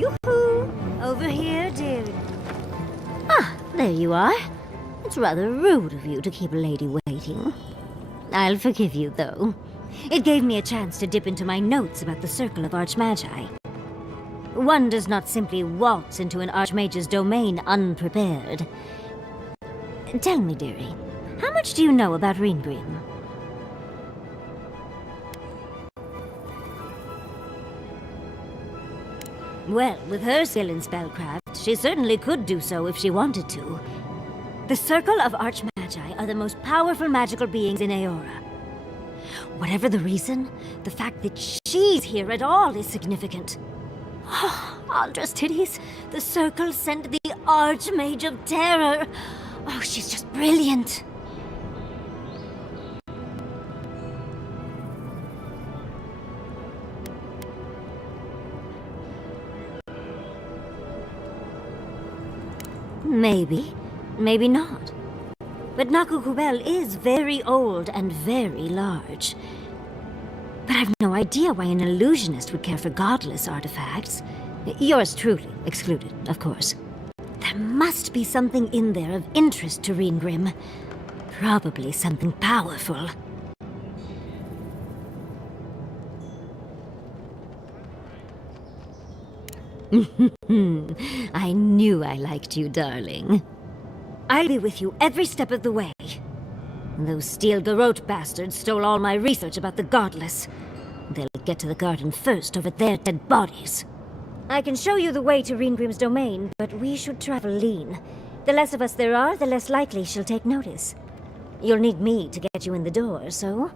Yoo-hoo! Over here, dearie. Ah, there you are. It's rather rude of you to keep a lady waiting. I'll forgive you, though. It gave me a chance to dip into my notes about the Circle of Archmagi. One does not simply waltz into an Archmage's domain unprepared. Tell me, dearie, how much do you know about Reengrim? Well, with her skill in spellcraft, she certainly could do so if she wanted to. The Circle of Archmagi are the most powerful magical beings in Aora. Whatever the reason, the fact that she's here at all is significant. Oh, Aldra's titties, the Circle sent the Archmage of Terror. Oh, she's just brilliant. Maybe, maybe not. But Nakukubel is very old and very large. But I've no idea why an illusionist would care for godless artifacts. Yours truly excluded, of course. There must be something in there of interest to Reengrim. Probably something powerful. I knew I liked you, darling. I'll be with you every step of the way. Those Steel Garrote bastards stole all my research about the Godless. They'll get to the garden first over their dead bodies. I can show you the way to Reengrim's domain, but we should travel lean. The less of us there are, the less likely she'll take notice. You'll need me to get you in the door, so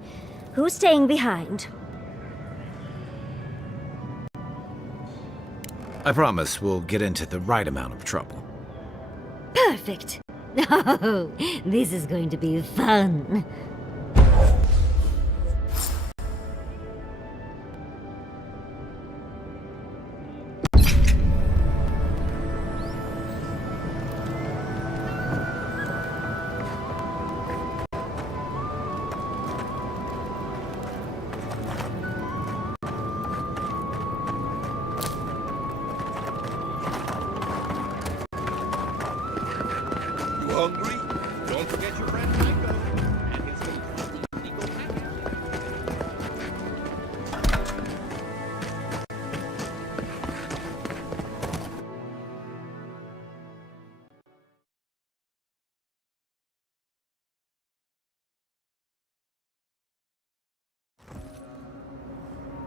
who's staying behind? I promise we'll get into the right amount of trouble. Perfect! Oh, this is going to be fun. Hungry? Don't forget your friend Michael and his fantastic eagle package.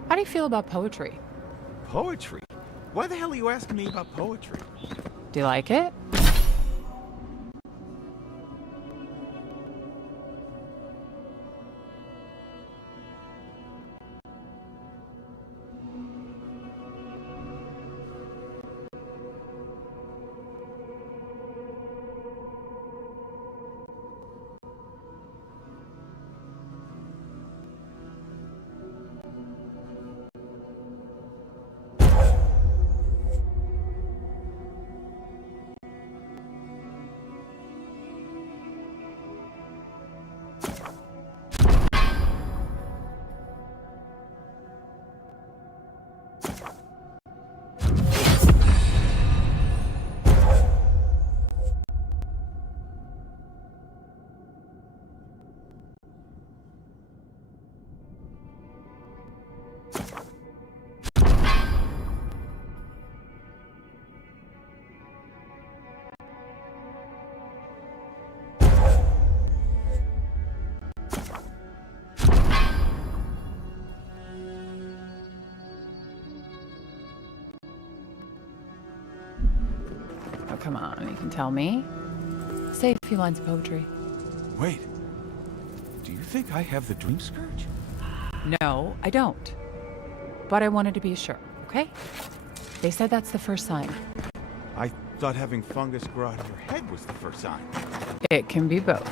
How do you feel about poetry? Poetry? Why the hell are you asking me about poetry? Do you like it? Oh, come on, you can tell me. Say a few lines of poetry. Wait. Do you think I have the Dream Scourge? No, I don't. But I wanted to be sure, okay? They said that's the first sign. I thought having fungus grow out of your head was the first sign. It can be both.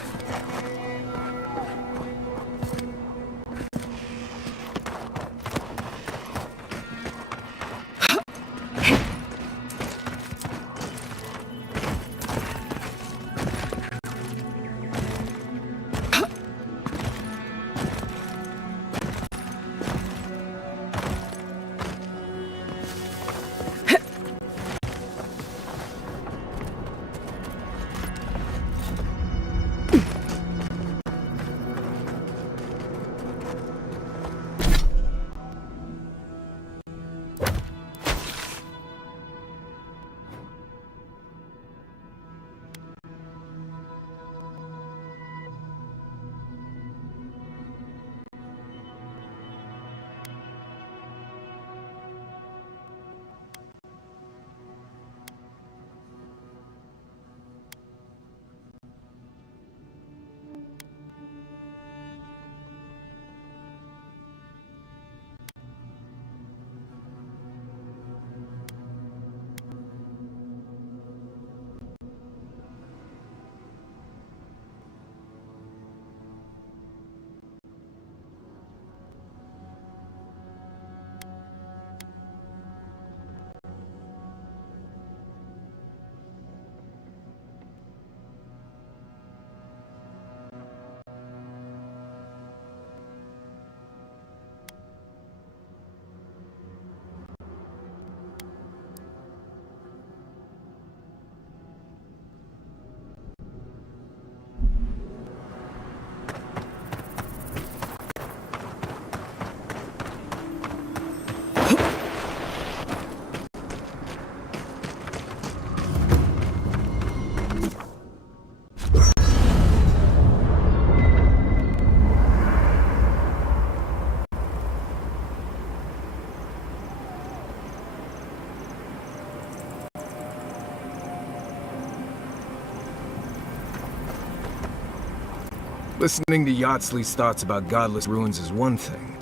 Listening to Yatsley's thoughts about godless ruins is one thing.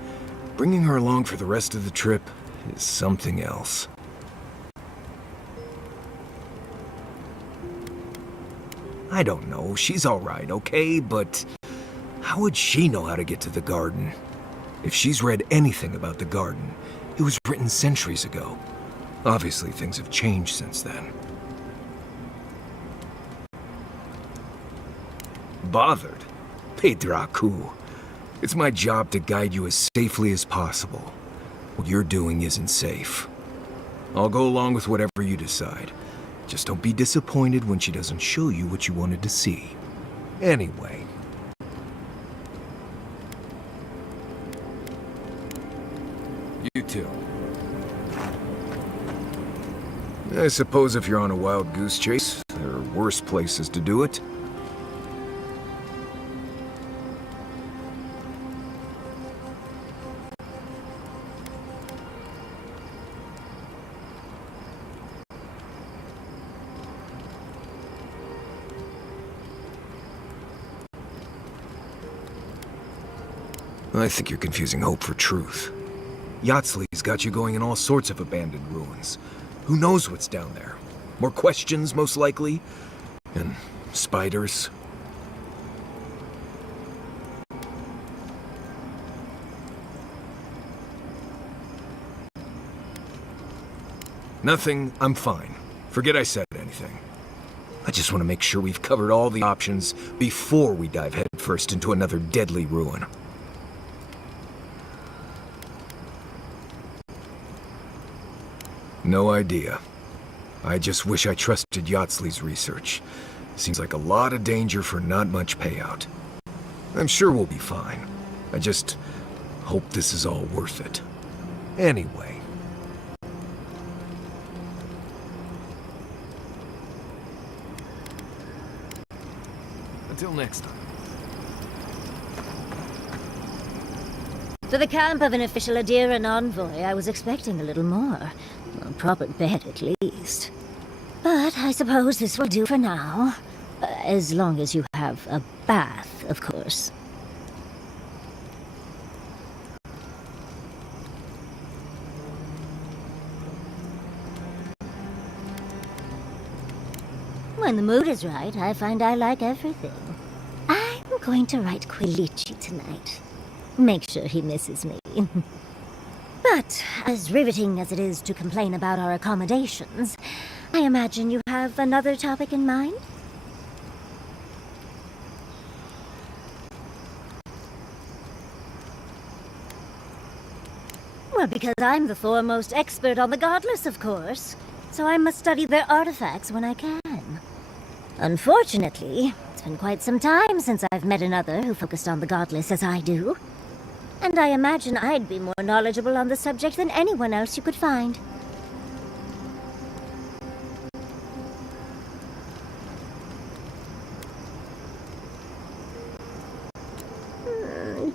Bringing her along for the rest of the trip is something else. I don't know, she's alright, okay? But how would she know how to get to the garden? If she's read anything about the garden, it was written centuries ago. Obviously, things have changed since then. Bothered? Pedraku. It's my job to guide you as safely as possible. What you're doing isn't safe. I'll go along with whatever you decide. Just don't be disappointed when she doesn't show you what you wanted to see. Anyway. You too. I suppose if you're on a wild goose chase, there are worse places to do it. I think you're confusing hope for truth. Yatsley's got you going in all sorts of abandoned ruins. Who knows what's down there? More questions, most likely? And spiders? Nothing, I'm fine. Forget I said anything. I just want to make sure we've covered all the options before we dive headfirst into another deadly ruin. No idea. I just wish I trusted Yatsley's research. Seems like a lot of danger for not much payout. I'm sure we'll be fine. I just hope this is all worth it. Anyway. Until next time. For the camp of an official Adiran envoy, I was expecting a little more. A proper bed, at least. But I suppose this will do for now. As long as you have a bath, of course. When the mood is right, I find I like everything. I'm going to write Quilici tonight. Make sure he misses me. But, as riveting as it is to complain about our accommodations, I imagine you have another topic in mind? Well, because I'm the foremost expert on the Godless, of course, so I must study their artifacts when I can. Unfortunately, it's been quite some time since I've met another who focused on the Godless as I do. And I imagine I'd be more knowledgeable on the subject than anyone else you could find.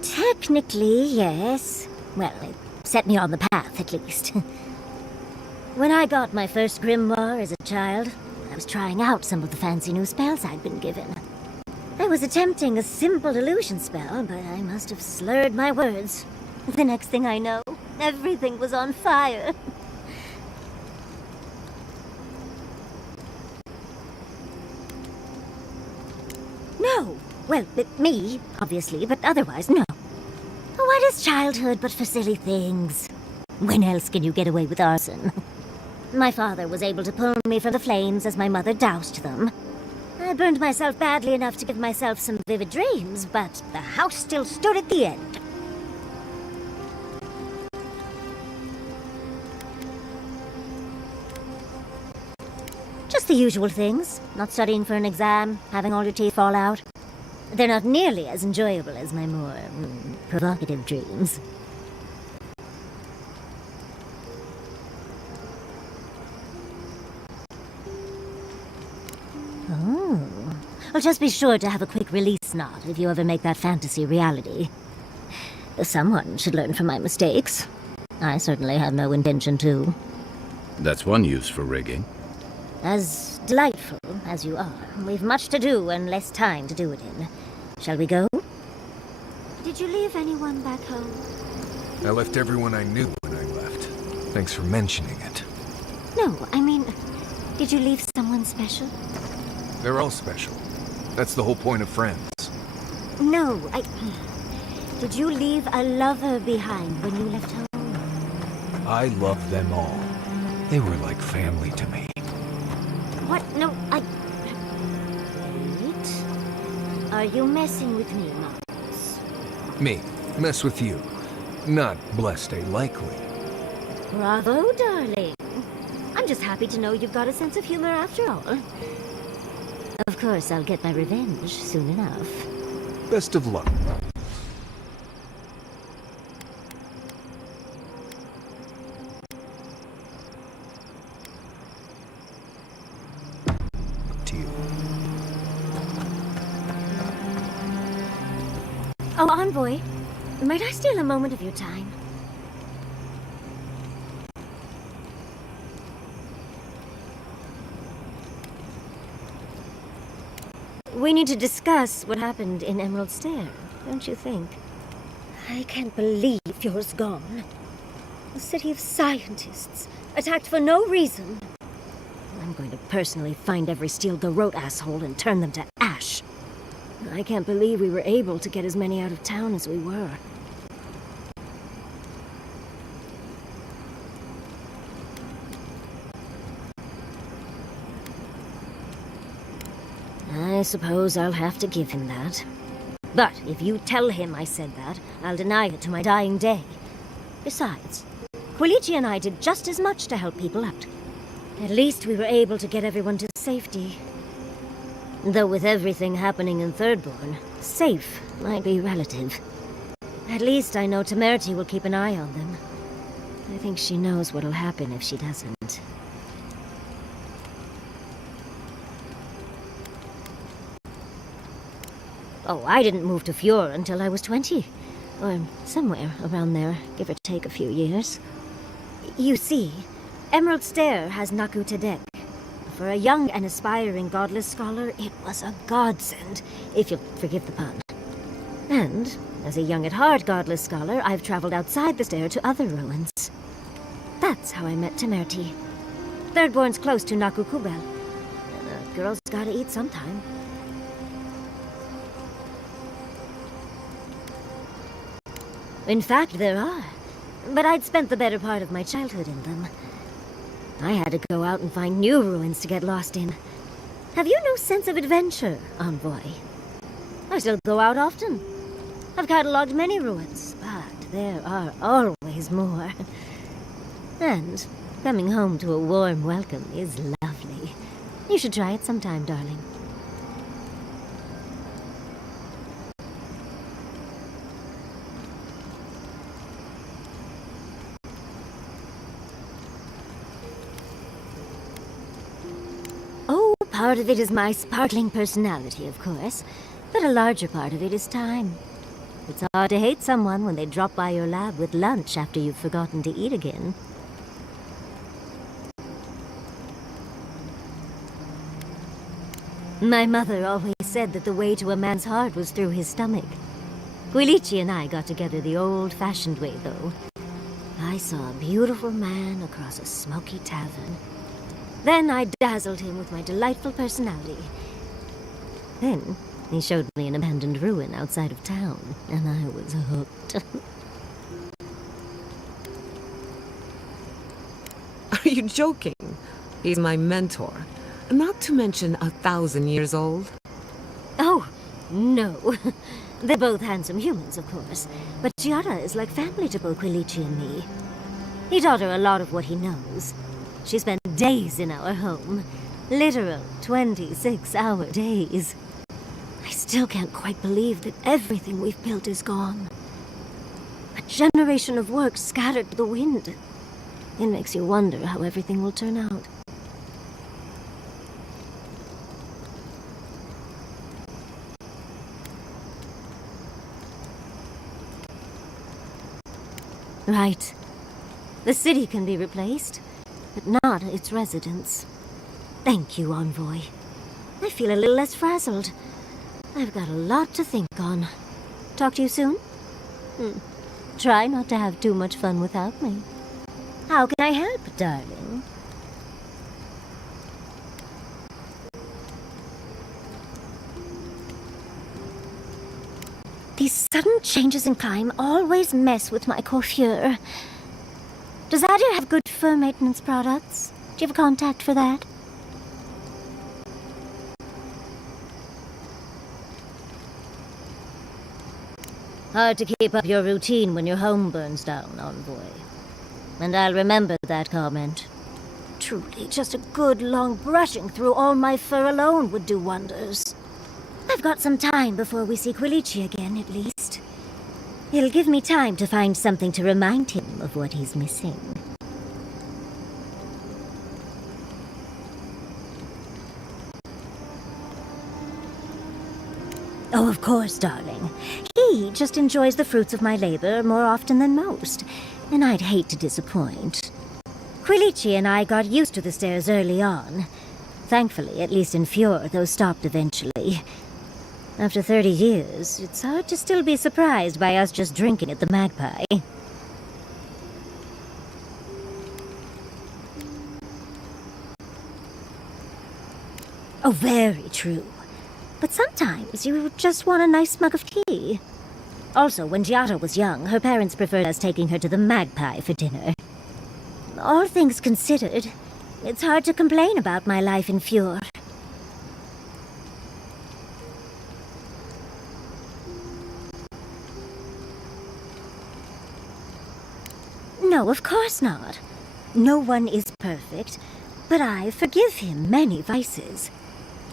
Technically, yes. Well, it set me on the path, at least. When I got my first grimoire as a child, I was trying out some of the fancy new spells I'd been given. I was attempting a simple illusion spell, but I must have slurred my words. The next thing I know, everything was on fire. No! Well, me, obviously, but otherwise, no. What is childhood but for silly things? When else can you get away with arson? My father was able to pull me from the flames as my mother doused them. I burned myself badly enough to give myself some vivid dreams, but the house still stood at the end. Just the usual things. Not studying for an exam, having all your teeth fall out. They're not nearly as enjoyable as my more provocative dreams. Oh. Well, just be sure to have a quick release knot if you ever make that fantasy reality. Someone should learn from my mistakes. I certainly have no intention to. That's one use for rigging. As delightful as you are, we've much to do and less time to do it in. Shall we go? Did you leave anyone back home? I left everyone I knew when I left. Thanks for mentioning it. No, I mean, did you leave someone special? They're all special. That's the whole point of friends. No, Did you leave a lover behind when you left home? I love them all. They were like family to me. What? No, Wait. Are you messing with me, Marcus? Me, mess with you. Not blessed a likely. Bravo, darling. I'm just happy to know you've got a sense of humor after all. Of course, I'll get my revenge soon enough. Best of luck. Up to you. Oh, Envoy, might I steal a moment of your time? We need to discuss what happened in Emerald Stair, don't you think? I can't believe Fjord's gone. A city of scientists, attacked for no reason. I'm going to personally find every Steel Garrote asshole and turn them to ash. I can't believe we were able to get as many out of town as we were. I suppose I'll have to give him that. But if you tell him I said that, I'll deny it to my dying day. Besides, Quilici and I did just as much to help people out. At least we were able to get everyone to safety. Though with everything happening in Thirdborn, safe might be relative. At least I know Temerity will keep an eye on them. I think she knows what'll happen if she doesn't. Oh, I didn't move to Fjord until I was 20. Or somewhere around there, give or take a few years. You see, Emerald Stair has Naku Tedek. For a young and aspiring godless scholar, it was a godsend, if you'll forgive the pun. And, as a young at heart godless scholar, I've traveled outside the stair to other ruins. That's how I met Temerity. Thirdborn's close to Naku Kubel. And a girl's gotta eat sometime. In fact, there are. But I'd spent the better part of my childhood in them. I had to go out and find new ruins to get lost in. Have you no sense of adventure, Envoy? I still go out often. I've catalogued many ruins, but there are always more. And coming home to a warm welcome is lovely. You should try it sometime, darling. Part of it is my sparkling personality, of course, but a larger part of it is time. It's hard to hate someone when they drop by your lab with lunch after you've forgotten to eat again. My mother always said that the way to a man's heart was through his stomach. Quilici and I got together the old-fashioned way, though. I saw a beautiful man across a smoky tavern. Then I dazzled him with my delightful personality. Then he showed me an abandoned ruin outside of town, and I was hooked. Are you joking? He's my mentor. Not to mention 1,000 years old. Oh, no. They're both handsome humans, of course. But Giada is like family to both Quilici and me. He taught her a lot of what he knows. She spent days in our home. Literal 26-hour days. I still can't quite believe that everything we've built is gone. A generation of work scattered to the wind. It makes you wonder how everything will turn out. Right. The city can be replaced, but not its residents. Thank you, Envoy. I feel a little less frazzled. I've got a lot to think on. Talk to you soon? Try not to have too much fun without me. How can I help, darling? These sudden changes in climate always mess with my coiffure. Does Adir have good fur maintenance products? Do you have a contact for that? Hard to keep up your routine when your home burns down, Envoy. And I'll remember that comment. Truly, just a good long brushing through all my fur alone would do wonders. I've got some time before we see Quilici again, at least. It'll give me time to find something to remind him of what he's missing. Oh, of course, darling. He just enjoys the fruits of my labor more often than most, and I'd hate to disappoint. Quilici and I got used to the stairs early on. Thankfully, at least in Fjord, those stopped eventually. After 30 years, it's hard to still be surprised by us just drinking at the Magpie. Oh, very true. But sometimes you just want a nice mug of tea. Also, when Giada was young, her parents preferred us taking her to the Magpie for dinner. All things considered, it's hard to complain about my life in Fjord. No, of course not. No one is perfect, but I forgive him many vices.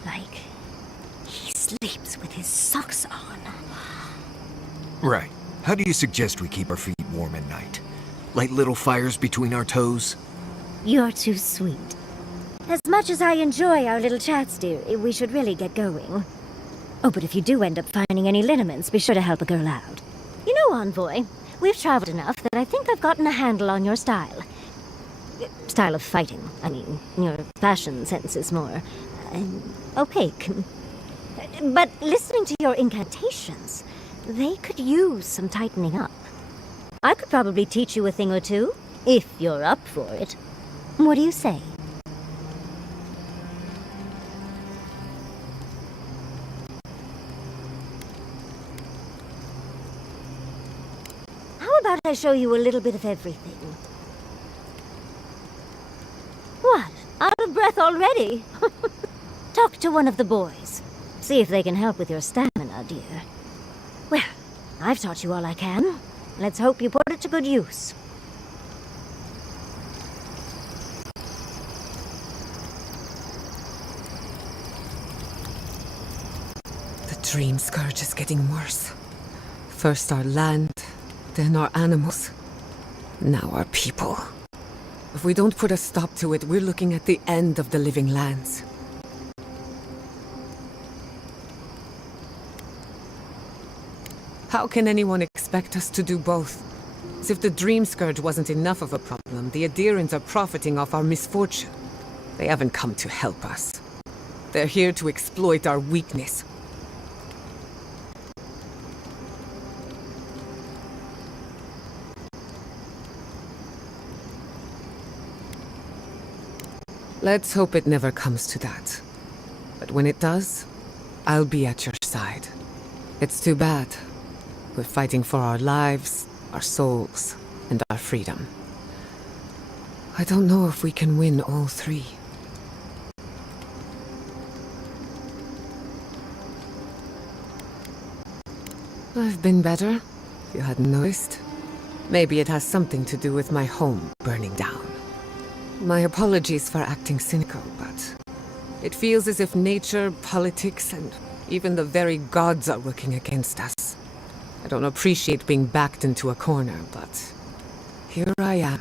Like, he sleeps with his socks on. Right. How do you suggest we keep our feet warm at night? Light little fires between our toes? You're too sweet. As much as I enjoy our little chats, dear, we should really get going. Oh, but if you do end up finding any liniments, be sure to help a girl out. You know, Envoy, we've traveled enough that I think I've gotten a handle on your style. Style of fighting, I mean. Your fashion sense is more opaque. But listening to your incantations, they could use some tightening up. I could probably teach you a thing or two, if you're up for it. What do you say? How about I show you a little bit of everything? What? Out of breath already? Talk to one of the boys. See if they can help with your stamina, dear. Well, I've taught you all I can. Let's hope you put it to good use. The dream scourge is getting worse. First our land, then our animals. Now our people. If we don't put a stop to it, we're looking at the end of the living lands. How can anyone expect us to do both? As if the dream scourge wasn't enough of a problem, the Adirans are profiting off our misfortune. They haven't come to help us. They're here to exploit our weakness. Let's hope it never comes to that. But when it does, I'll be at your side. It's too bad. We're fighting for our lives, our souls, and our freedom. I don't know if we can win all three. I've been better, if you hadn't noticed. Maybe it has something to do with my home burning down. My apologies for acting cynical, but it feels as if nature, politics, and even the very gods are working against us. I don't appreciate being backed into a corner, but here I am.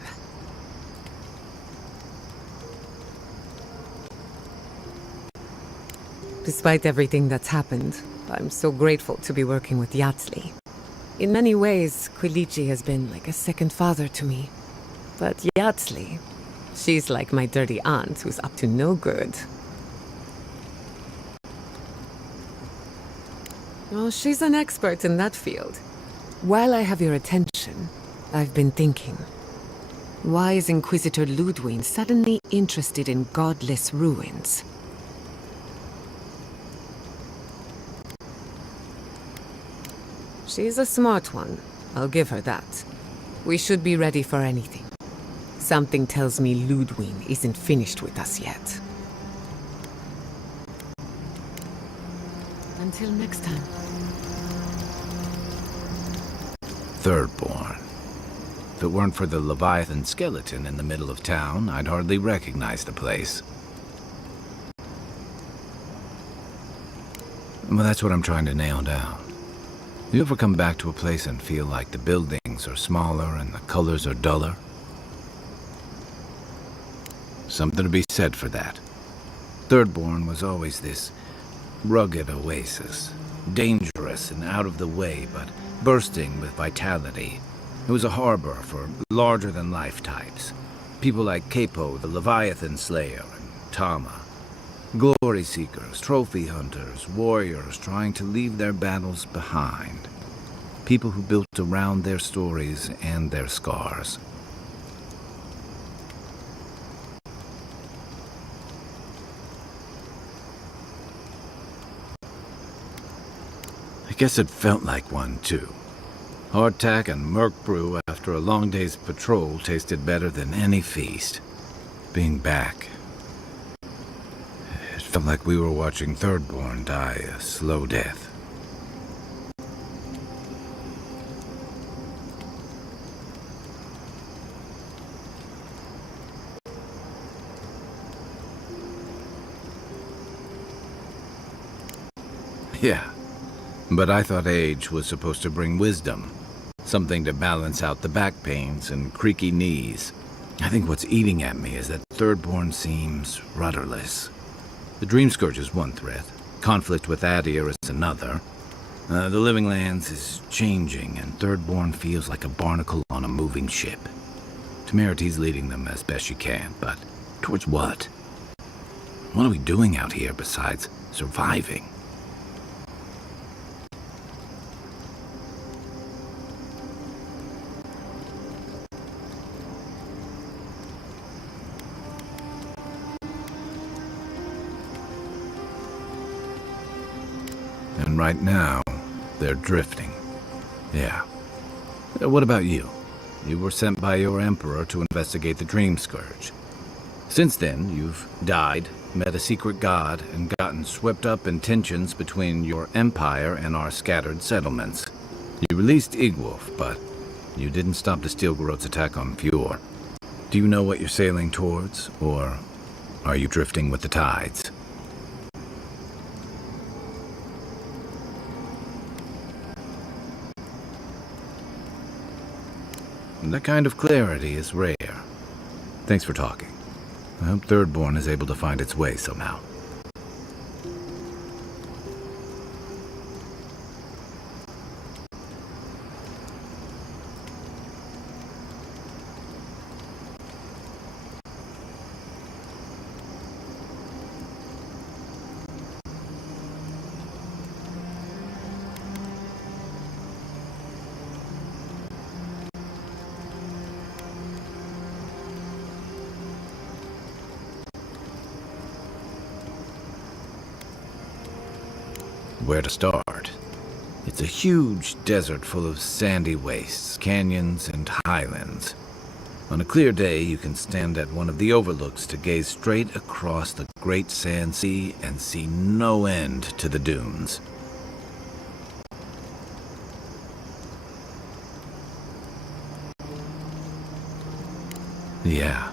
Despite everything that's happened, I'm so grateful to be working with Yatsli. In many ways, Quilici has been like a second father to me. But Yatsli, she's like my dirty aunt who's up to no good. Well, she's an expert in that field. While I have your attention, I've been thinking. Why is Inquisitor Ludwig suddenly interested in godless ruins? She's a smart one. I'll give her that. We should be ready for anything. Something tells me Ludwig isn't finished with us yet. Until next time. Thirdborn. If it weren't for the Leviathan skeleton in the middle of town, I'd hardly recognize the place. Well, that's what I'm trying to nail down. You ever come back to a place and feel like the buildings are smaller and the colors are duller? Something to be said for that. Thirdborn was always this rugged oasis. Dangerous and out of the way, but bursting with vitality. It was a harbor for larger-than-life types. People like Capo, the Leviathan Slayer, and Tama. Glory seekers, trophy hunters, warriors trying to leave their battles behind. People who built around their stories and their scars. I guess it felt like one, too. Hardtack and Merc brew after a long day's patrol tasted better than any feast. Being back, it felt like we were watching Thirdborn die a slow death. Yeah, but I thought age was supposed to bring wisdom. Something to balance out the back pains and creaky knees. I think what's eating at me is that Thirdborn seems rudderless. The Dream Scourge is one threat. Conflict with Adir is another. The Living Lands is changing, and Thirdborn feels like a barnacle on a moving ship. Temerity's leading them as best she can, but towards what? What are we doing out here besides surviving? And right now, they're drifting. Yeah. What about you? You were sent by your Emperor to investigate the Dream Scourge. Since then, you've died, met a secret god, and gotten swept up in tensions between your empire and our scattered settlements. You released Igwolf, but you didn't stop the Stilgarot's attack on Fjord. Do you know what you're sailing towards, or are you drifting with the tides? That kind of clarity is rare. Thanks for talking. I hope Thirdborn is able to find its way somehow. Where to start? It's a huge desert full of sandy wastes, canyons, and highlands. On a clear day, you can stand at one of the overlooks to gaze straight across the great sand sea and see no end to the dunes. Yeah,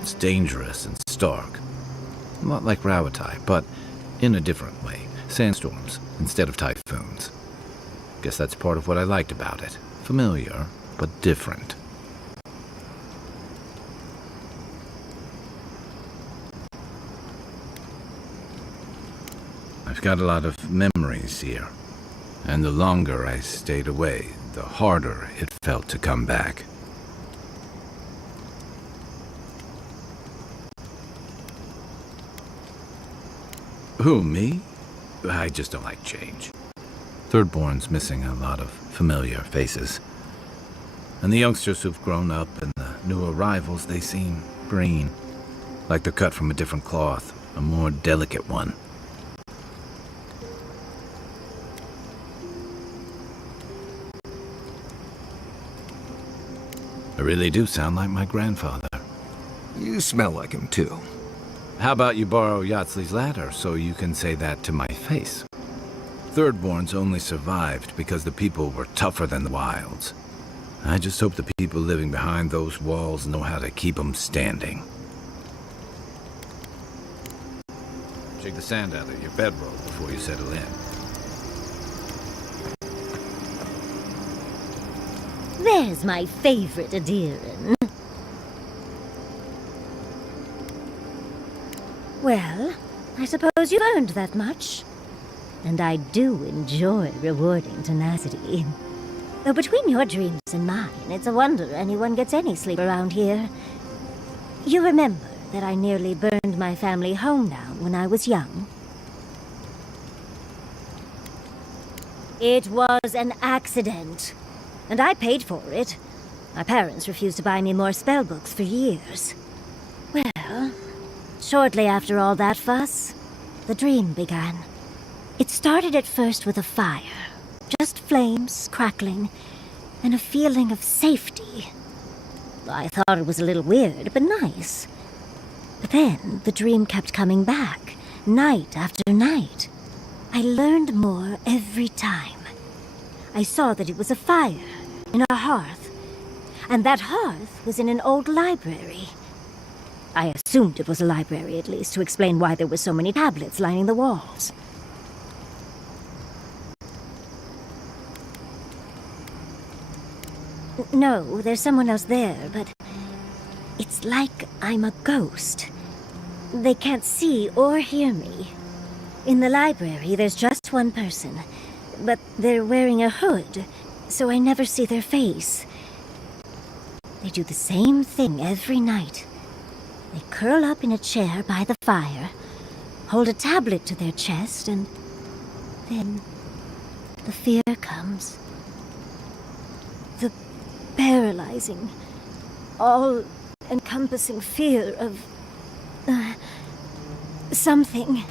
it's dangerous and stark. A lot like Rawatai, but in a different way. Sandstorms instead of typhoons. Guess that's part of what I liked about it. Familiar, but different. I've got a lot of memories here, and the longer I stayed away, the harder it felt to come back. Who, me? I just don't like change. Thirdborn's missing a lot of familiar faces. And the youngsters who've grown up and the new arrivals, they seem green. Like they're cut from a different cloth, a more delicate one. I really do sound like my grandfather. You smell like him, too. How about you borrow Yatsley's ladder so you can say that to my face? Thirdborns only survived because the people were tougher than the wilds. I just hope the people living behind those walls know how to keep them standing. Shake the sand out of your bedroll before you settle in. There's my favorite Adiran. Well, I suppose you've earned that much. And I do enjoy rewarding tenacity. Though between your dreams and mine, it's a wonder anyone gets any sleep around here. You remember that I nearly burned my family home down when I was young? It was an accident. And I paid for it. My parents refused to buy me more spellbooks for years. Well, shortly after all that fuss, the dream began. It started at first with a fire. Just flames crackling, and a feeling of safety. I thought it was a little weird, but nice. But then the dream kept coming back, night after night. I learned more every time. I saw that it was a fire in a hearth, and that hearth was in an old library. I assumed it was a library, at least, to explain why there were so many tablets lining the walls. No, there's someone else there, but it's like I'm a ghost. They can't see or hear me. In the library, there's just one person, but they're wearing a hood, so I never see their face. They do the same thing every night. They curl up in a chair by the fire, hold a tablet to their chest, and then the fear comes. The paralyzing, all-encompassing fear of something.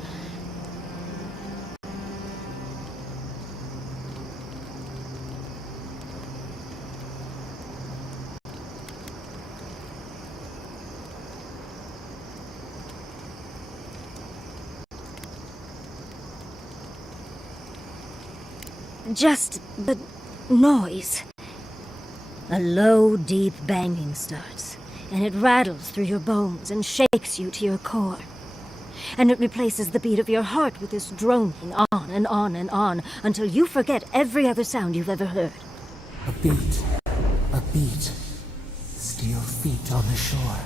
Just the noise. A low, deep banging starts, and it rattles through your bones and shakes you to your core. And it replaces the beat of your heart with this droning on and on and on until you forget every other sound you've ever heard. A beat, a beat. Steel feet on the shore.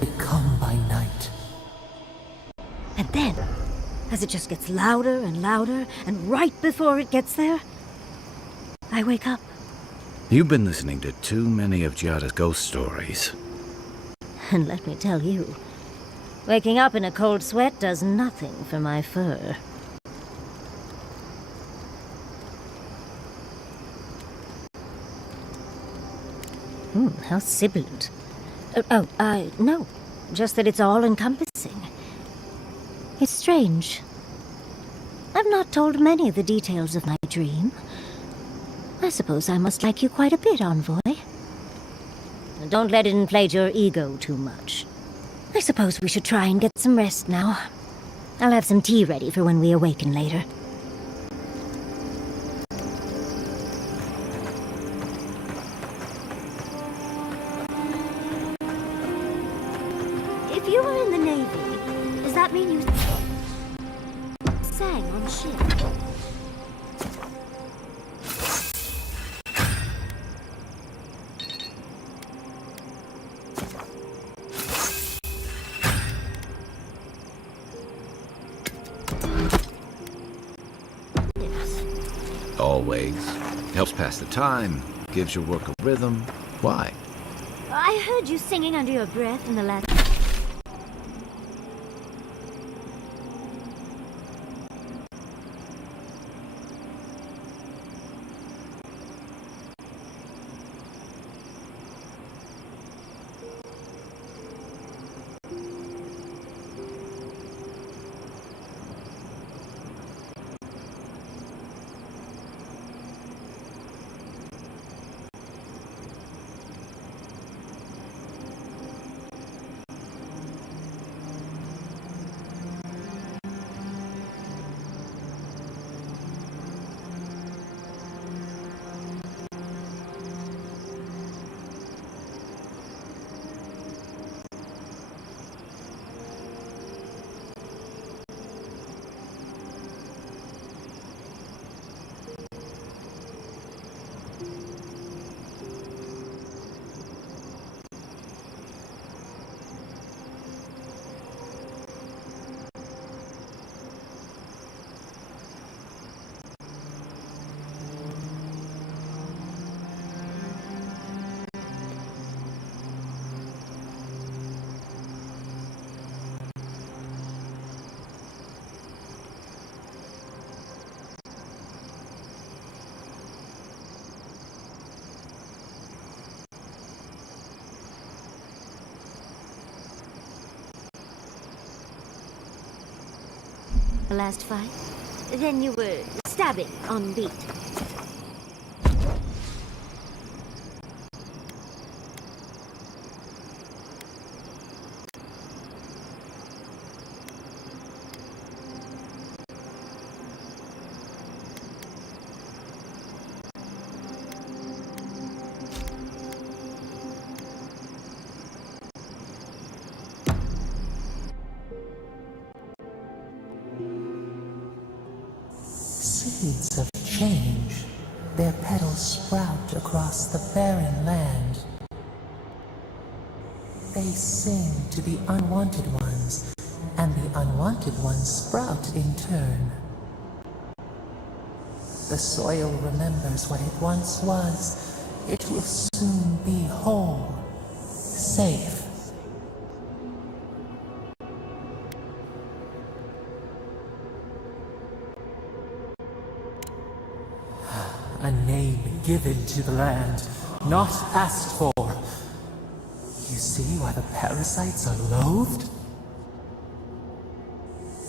They come by night. And then, as it just gets louder and louder, and right before it gets there, I wake up. You've been listening to too many of Giada's ghost stories. And let me tell you, waking up in a cold sweat does nothing for my fur. How sibilant. No. Just that it's all-encompassing. It's strange. I've not told many of the details of my dream. I suppose I must like you quite a bit, Envoy. Don't let it inflate your ego too much. I suppose we should try and get some rest now. I'll have some tea ready for when we awaken later. If you were in the Navy, does that mean you sang on ship? Always. Helps pass the time, gives your work a rhythm. Why? I heard you singing under your breath in the last... The last fight? Then you were stabbing on beat. Seeds of change, their petals sprout across the barren land. They sing to the unwanted ones, and the unwanted ones sprout in turn. The soil remembers what it once was. It will soon be whole, safe. A name given to the land, not asked for. You see why the parasites are loathed?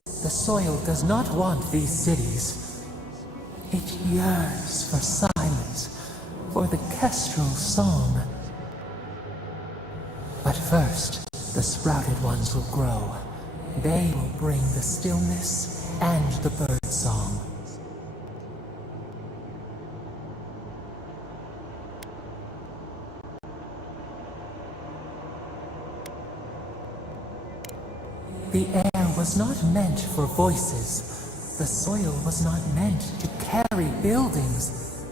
The soil does not want these cities. It yearns for silence, for the kestrel song. But first, the sprouted ones will grow. They will bring the stillness and the bird song. The air was not meant for voices. The soil was not meant to carry buildings.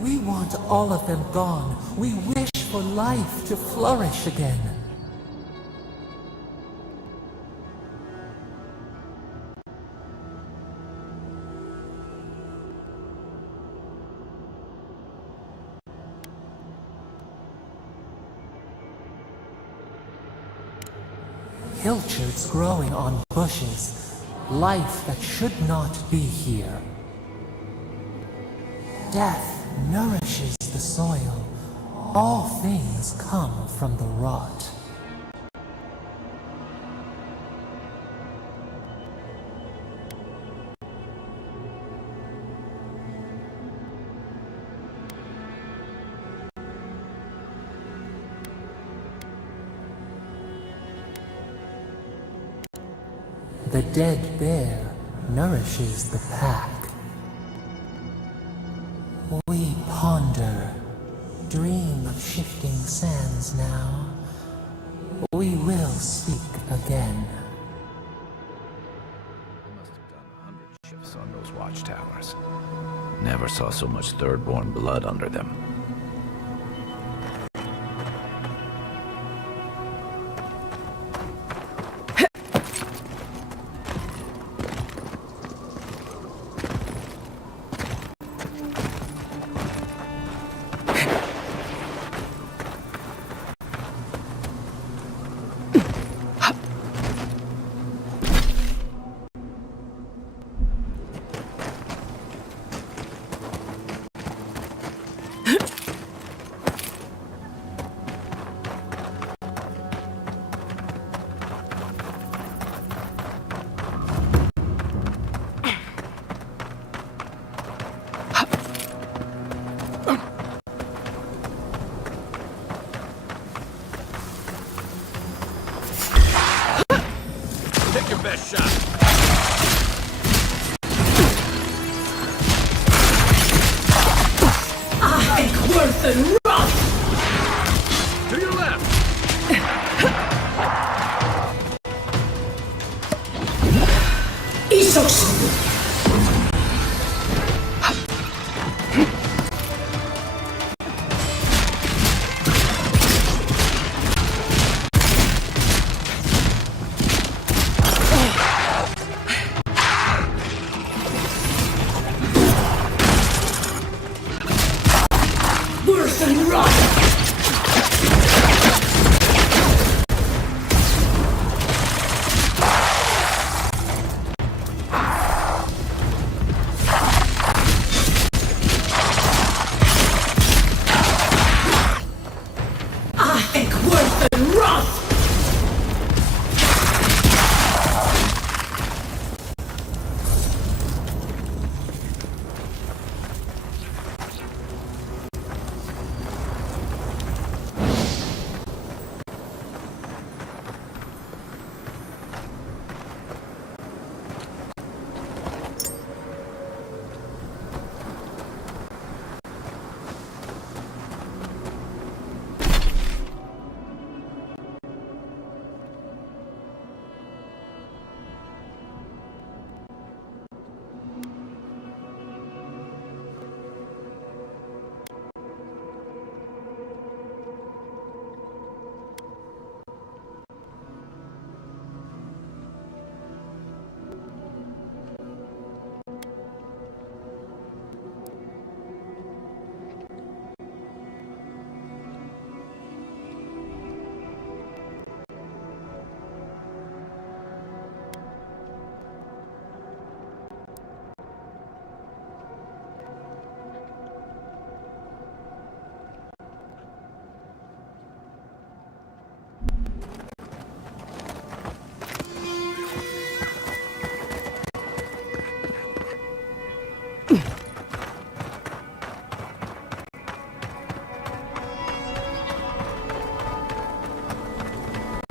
We want all of them gone. We wish for life to flourish again. Pilchards growing on bushes, life that should not be here. Death nourishes the soil. All things come from the rot. The dead bear nourishes the pack. We ponder, dream of shifting sands now. We will speak again. I must have done 100 shifts on those watchtowers. Never saw so much third-born blood under them. Take your best shot. Worth and rough! To your left. Worth and rough! Worth and rough!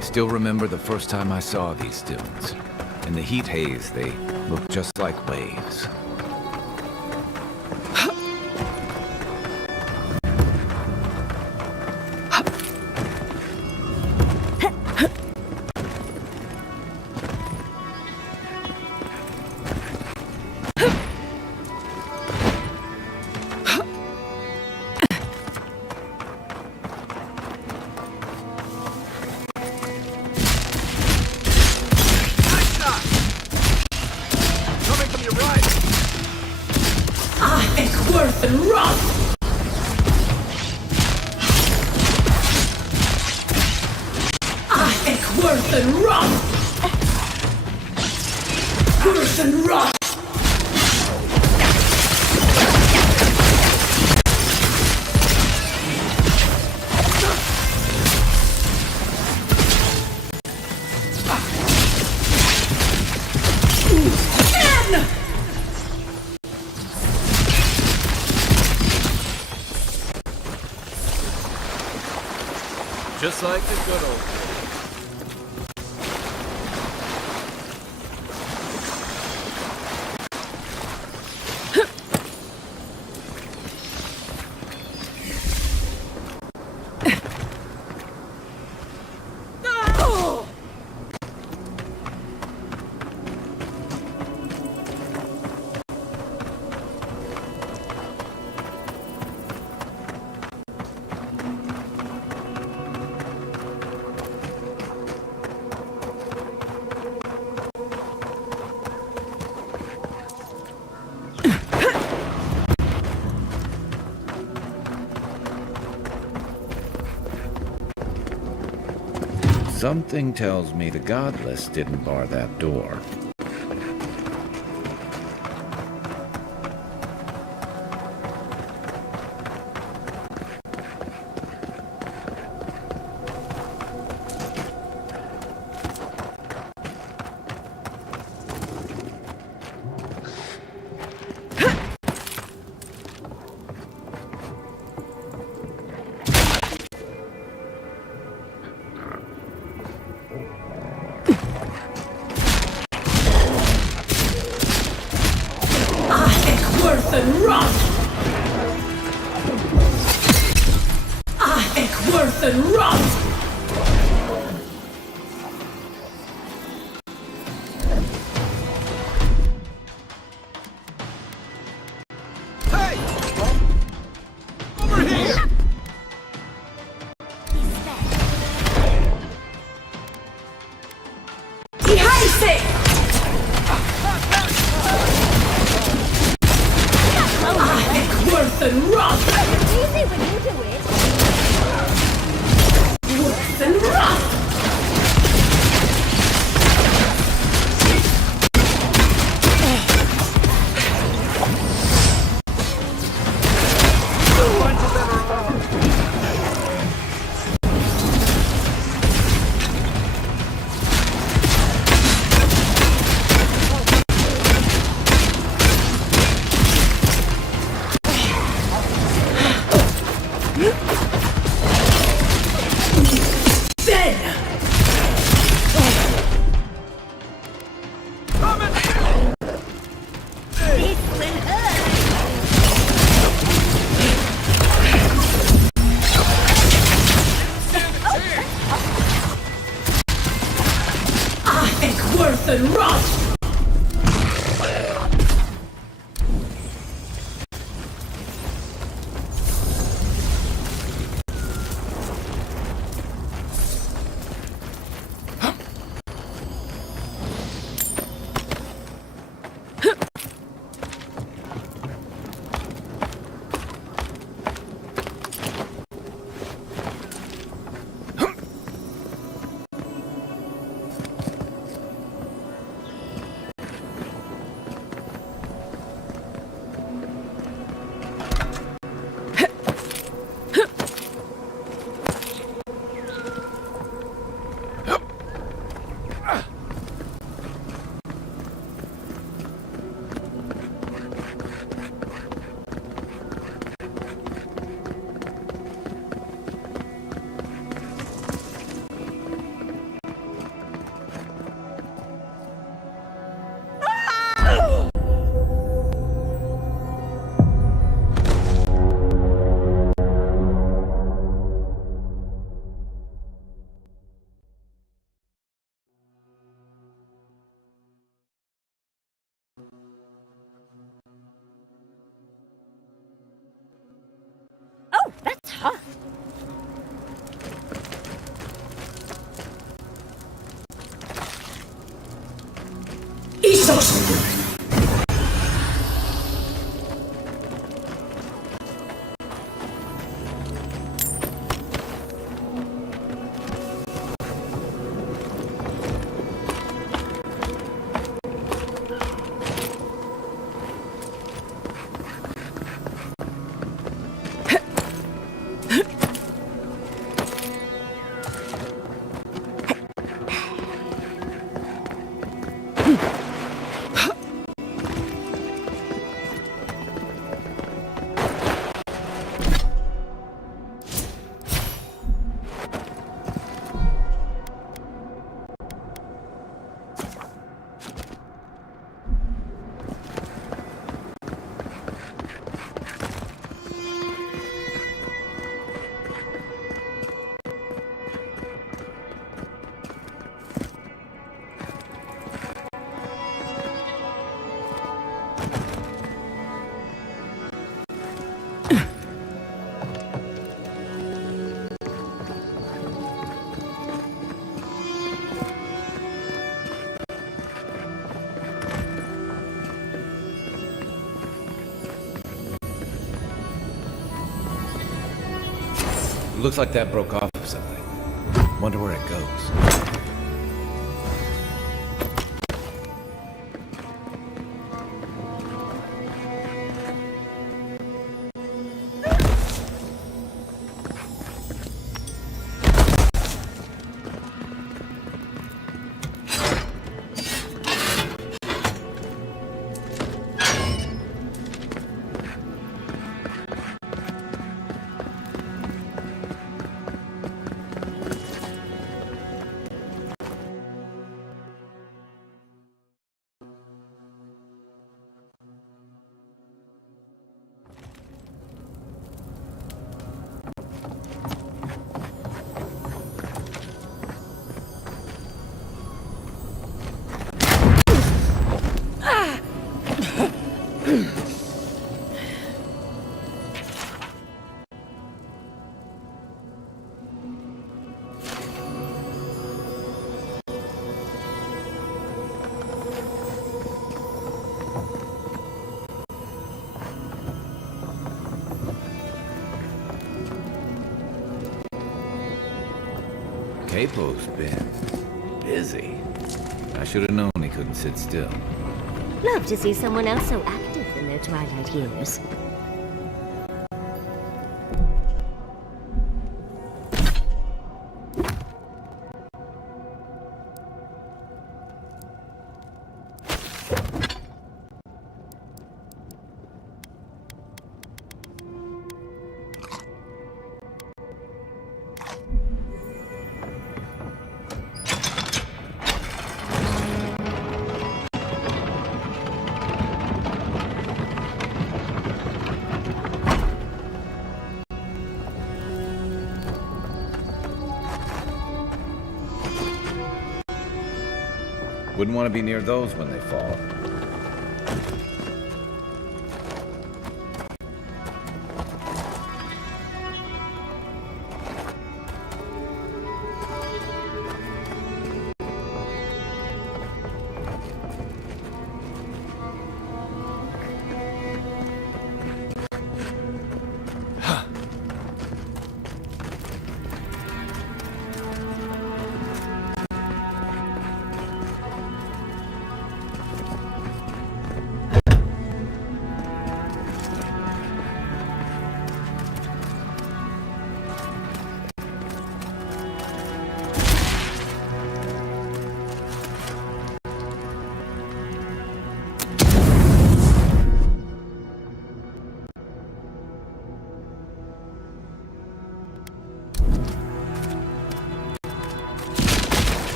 I still remember the first time I saw these dunes. In the heat haze, they looked just like waves. Worth and wrath! Worth and wrath! Worth and wrath! Just like the good old days. Something tells me the Godless didn't bar that door. Worth and wrath! Worth and wrath! Hey! Over here! Worth and wrath! Easy when you do it. Worth and wrath! Worth and wrath! Looks like that broke off of something. Wonder where it goes. Capo's been busy. I should have known he couldn't sit still. Love to see someone else so active in their twilight years. Wouldn't want to be near those when they fall.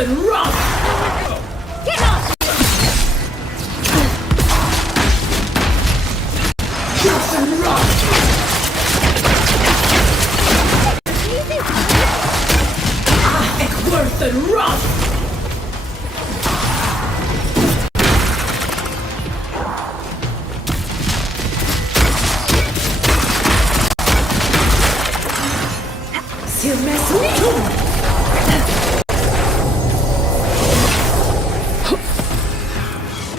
and run! Get off! Just and run! Easy.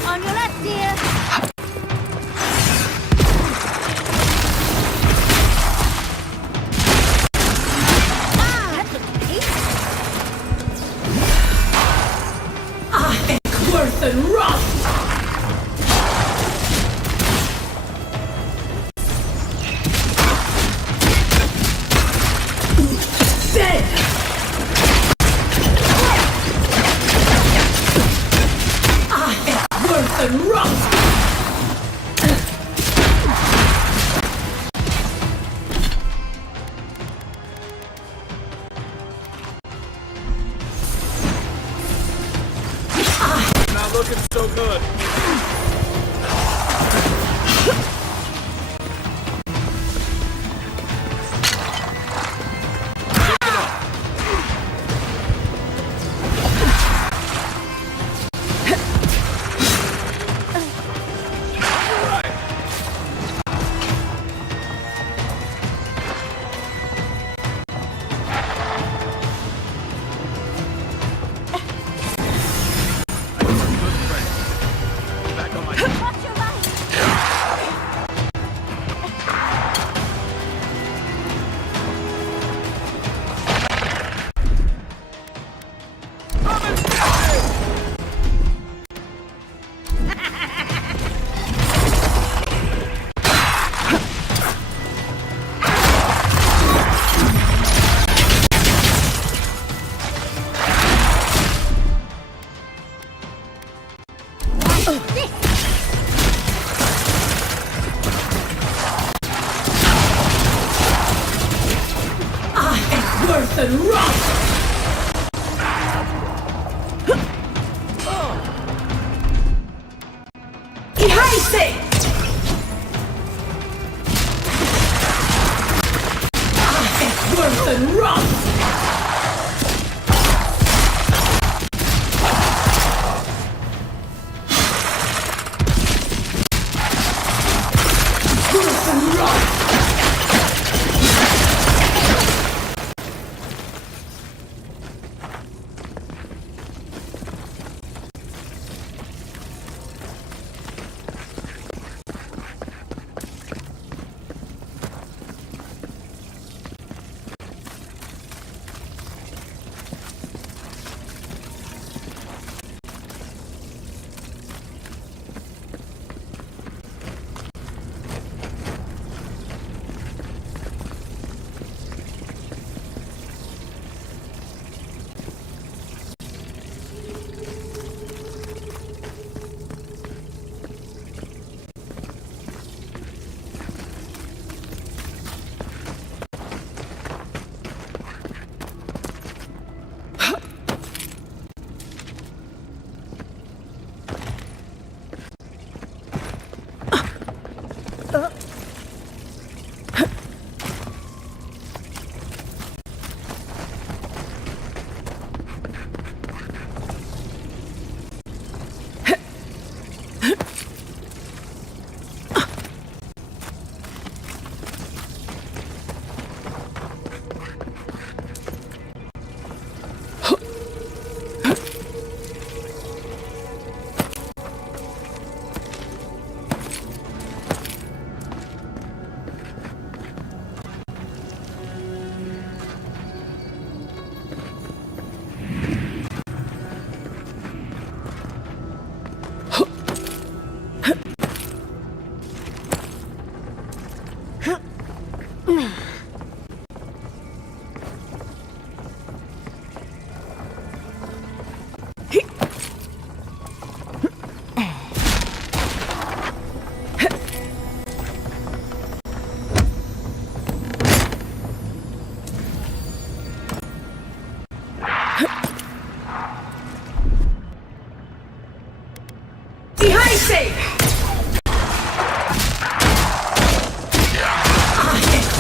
On your left, dear. Worth and rot! Dead! Worth and rot! Not looking so good. Watch your light. Worth and rot! Ihaise! Worth and rot! Worth and rot!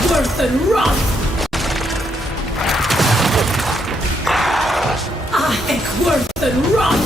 Worth and rot! Worth and rot!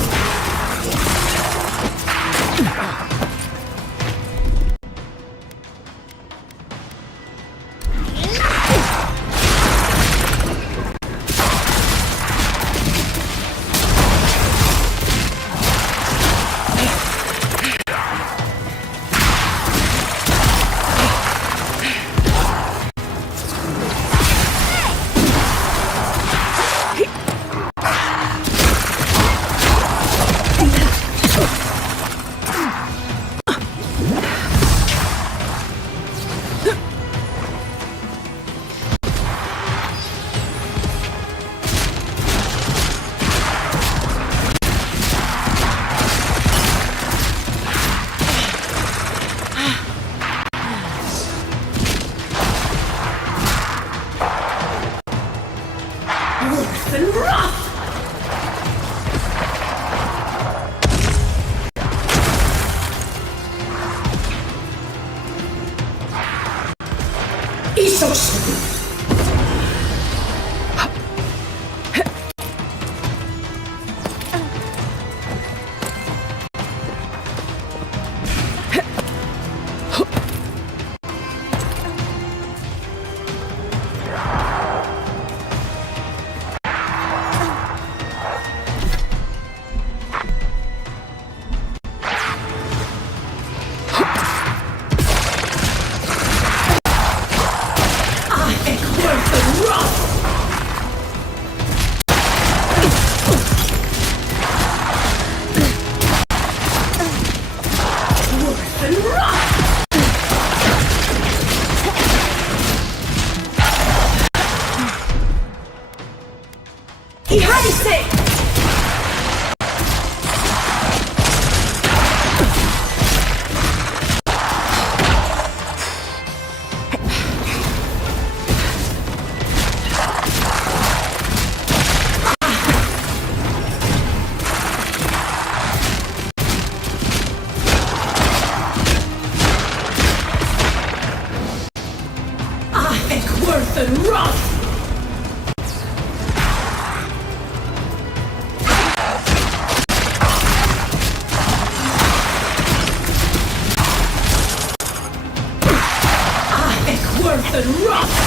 than rust!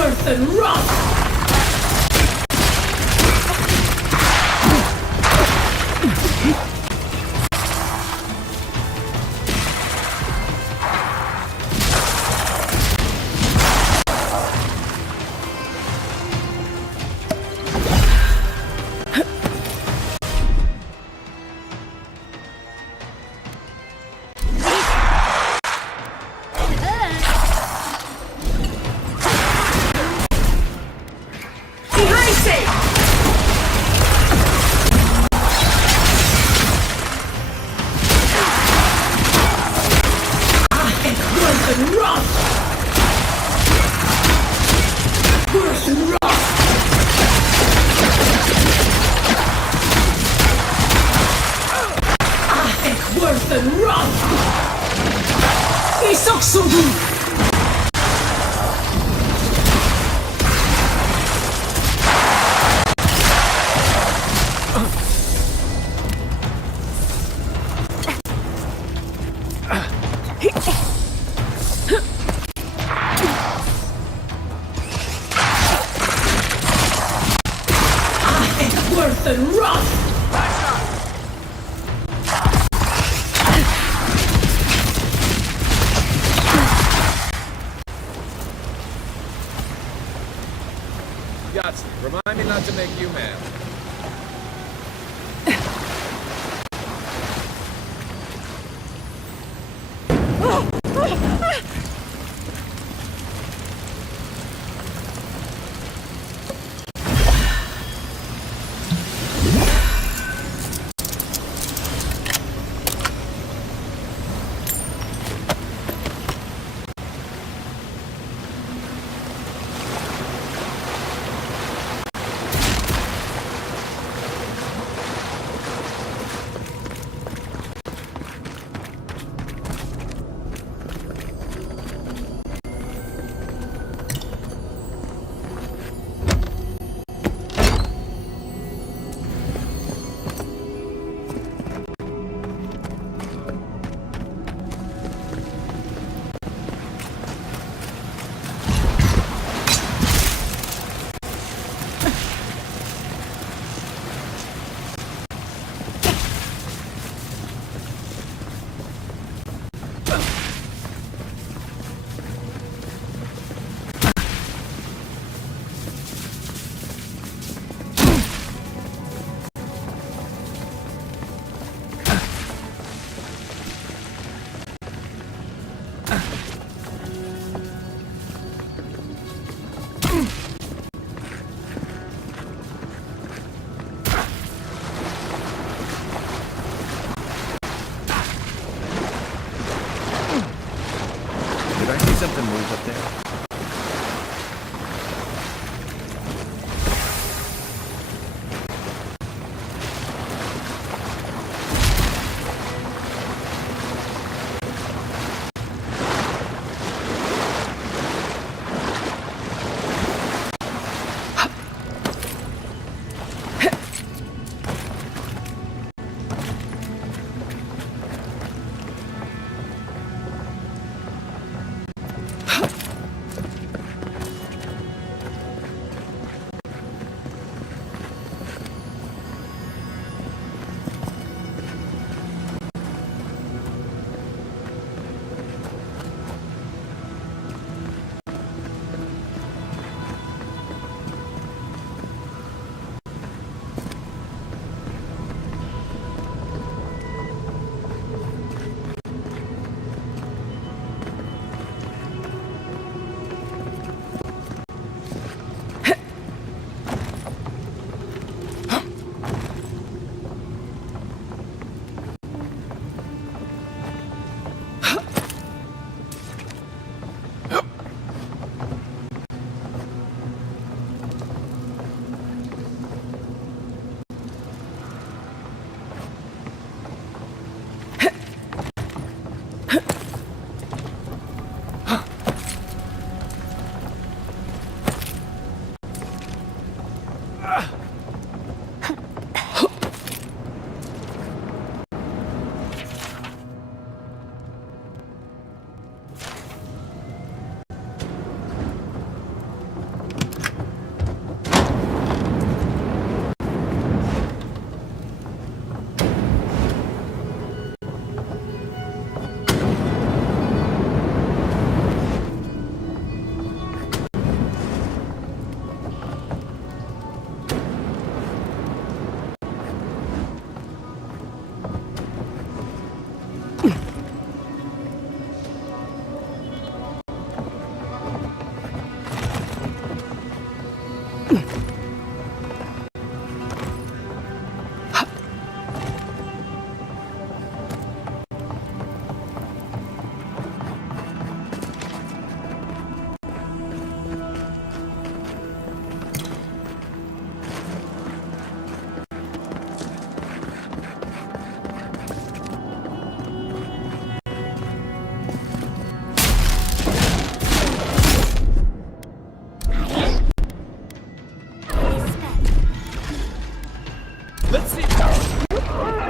Worse than rust! Worse than rust! Yahtzee, remind me not to make you mad.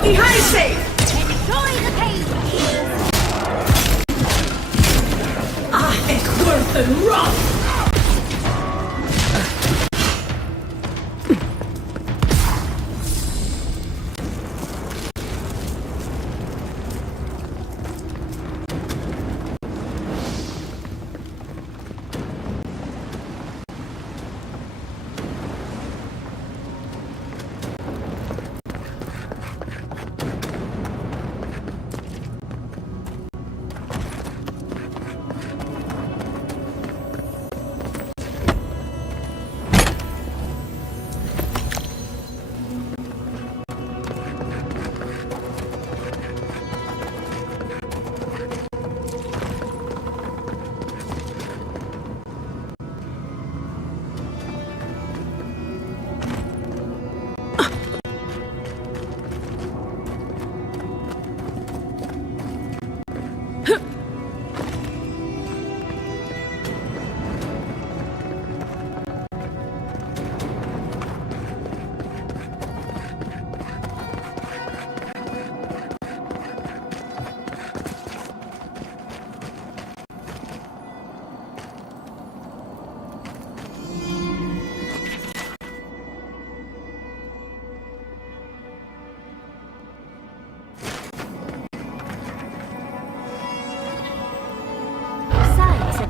Behind safe! Enjoy the pain! Worth and rot!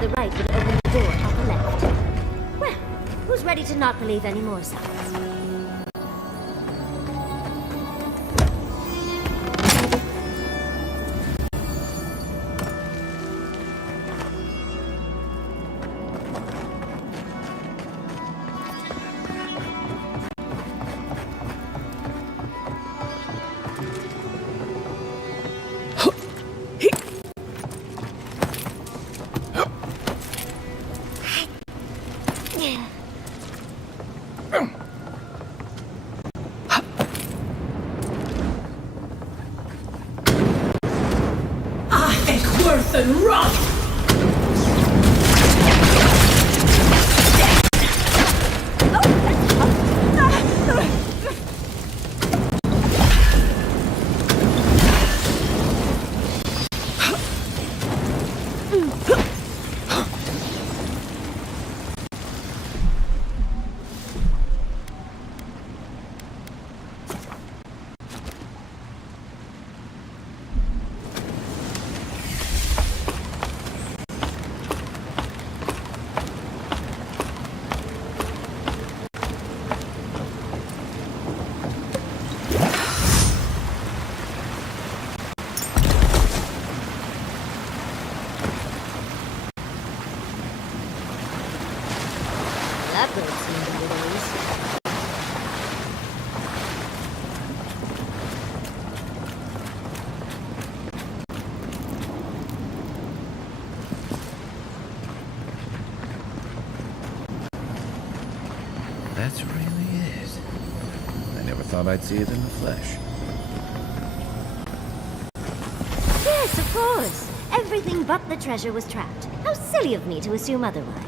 The right would open the door on the left. Well, who's ready to not believe any more signs? Worth and rot! That bird seemed to be released. That's really it. I never thought I'd see it in the flesh. Yes, of course. Everything but the treasure was trapped. How silly of me to assume otherwise.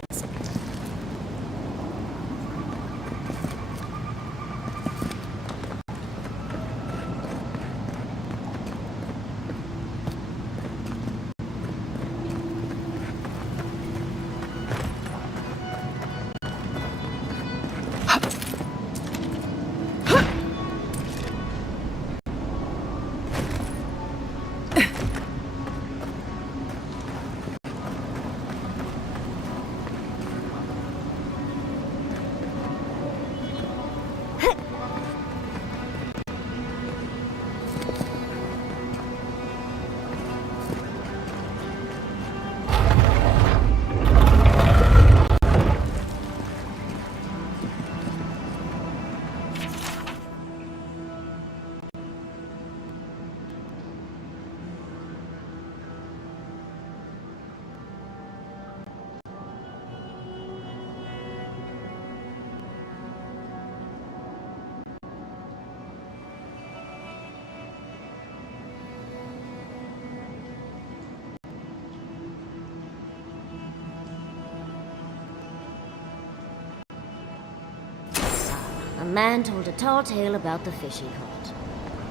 A man told a tall tale about the fish he caught.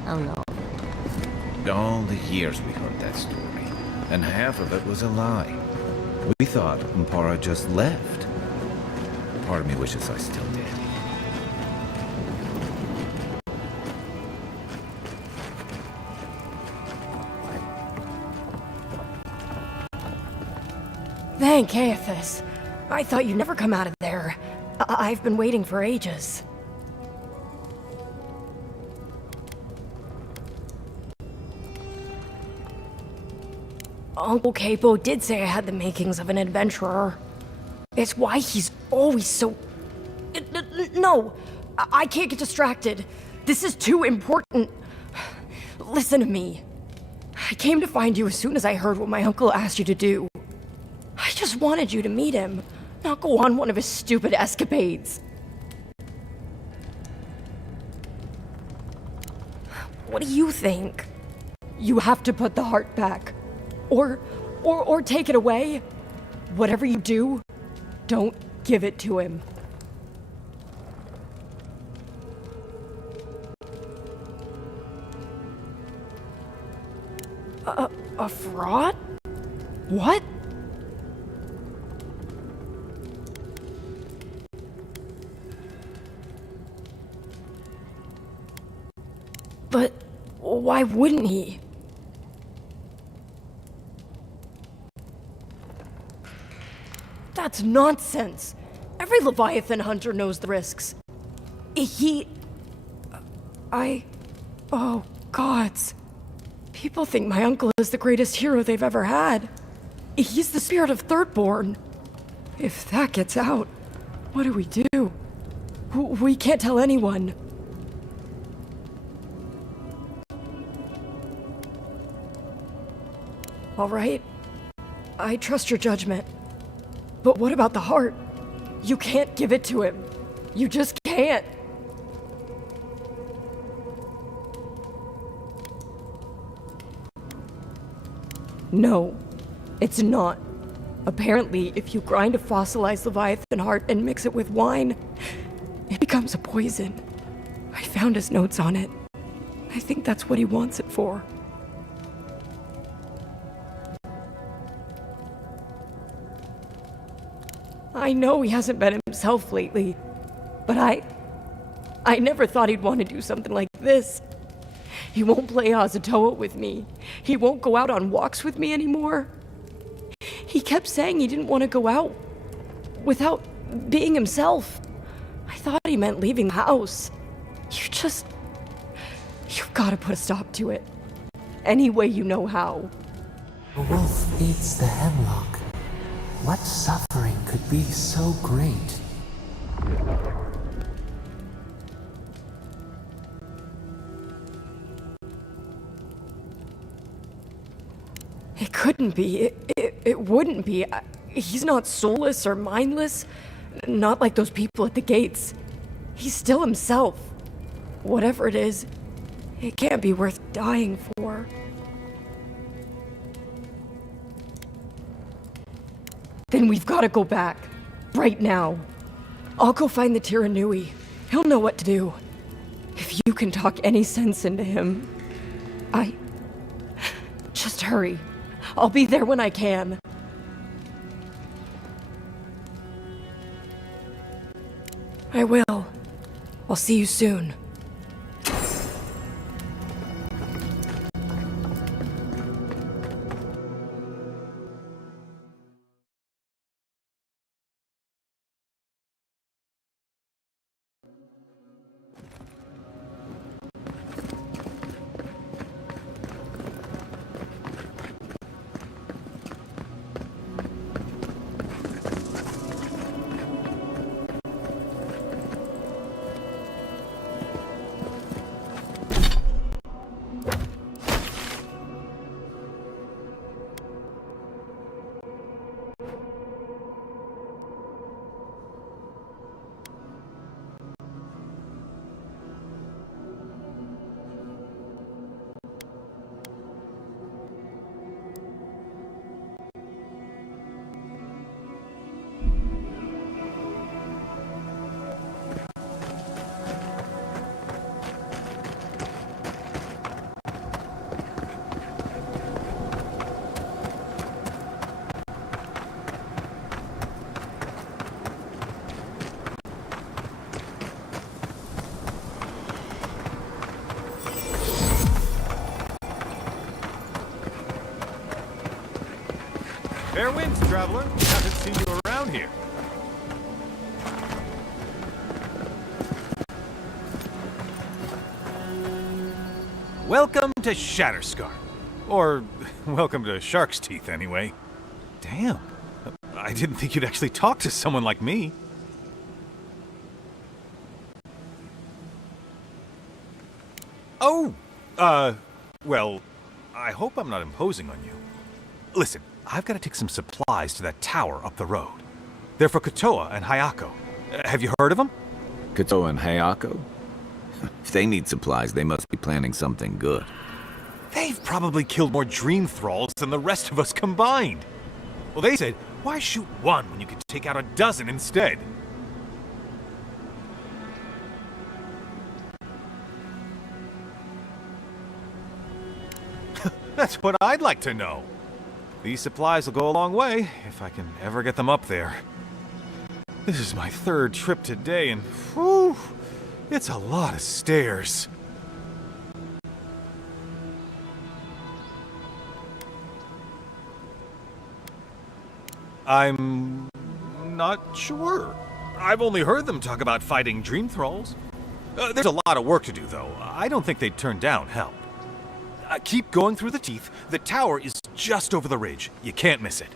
Oh no. All the years we heard that story, and half of it was a lie. We thought Mpara just left. Part of me wishes I still did. Thank Aethys. I thought you'd never come out of there. I've been waiting for ages. Uncle Capo did say I had the makings of an adventurer. It's why he's always so... No! I can't get distracted. This is too important. Listen to me. I came to find you as soon as I heard what my uncle asked you to do. I just wanted you to meet him, not go on one of his stupid escapades. What do you think? You have to put the heart back. Or take it away. Whatever you do, don't give it to him. A fraud? What? But why wouldn't he? That's nonsense. Every Leviathan hunter knows the risks. Oh, gods. People think my uncle is the greatest hero they've ever had. He's the spirit of Thirdborn. If that gets out, what do we do? We can't tell anyone. All right. I trust your judgment. But what about the heart? You can't give it to him. You just can't. No, it's not. Apparently, if you grind a fossilized Leviathan heart and mix it with wine, it becomes a poison. I found his notes on it. I think that's what he wants it for. I know he hasn't been himself lately, but I never thought he'd want to do something like this. He won't play Azatoa with me. He won't go out on walks with me anymore. He kept saying he didn't want to go out without being himself. I thought he meant leaving the house. You've got to put a stop to it. Any way you know how. The wolf eats the hemlock. What suffering could be so great? It couldn't be. It wouldn't be. He's not soulless or mindless. Not like those people at the gates. He's still himself. Whatever it is, it can't be worth dying for. Then we've got to go back. Right now. I'll go find the Tiranui. He'll know what to do. If you can talk any sense into him, Just hurry. I'll be there when I can. I will. I'll see you soon. Fair winds, traveler. Haven't seen you around here. Welcome to Shatterscar. Or, welcome to Shark's Teeth, anyway. Damn. I didn't think you'd actually talk to someone like me. Oh! Well, I hope I'm not imposing on you. Listen, I've got to take some supplies to that tower up the road. They're for Kotoa and Hayako. Have you heard of them? Kotoa and Hayako? If they need supplies, they must be planning something good. They've probably killed more dream thralls than the rest of us combined. Well, they said, why shoot one when you could take out a dozen instead? That's what I'd like to know. These supplies will go a long way, if I can ever get them up there. This is my third trip today, and whew, it's a lot of stairs. I'm not sure. I've only heard them talk about fighting dream thralls. There's a lot of work to do, though. I don't think they'd turn down help. Keep going through the teeth. The tower is just over the ridge. You can't miss it.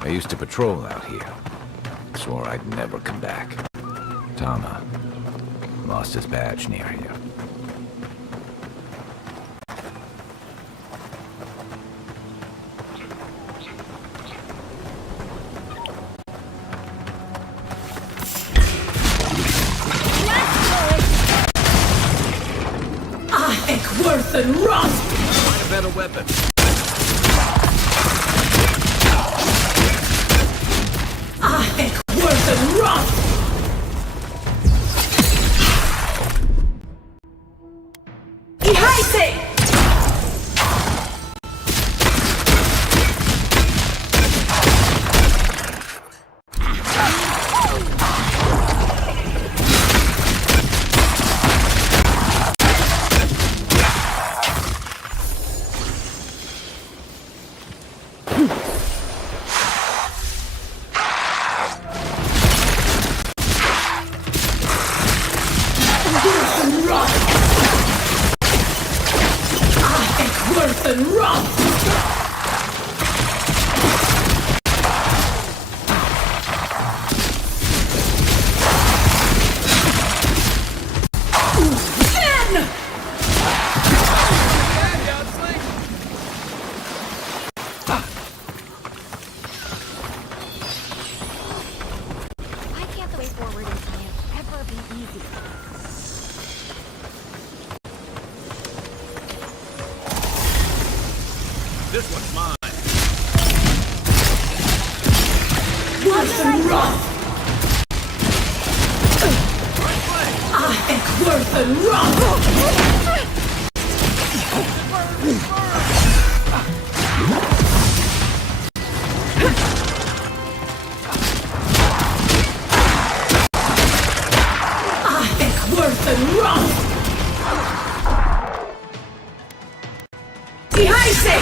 I used to patrol out here. Swore I'd never come back. Tama lost his badge near here. Worth and run! Find a better weapon. Worth and run! Ihaise! This one's mine. Worth and run! Worth and run! Worth and run! Ihaise!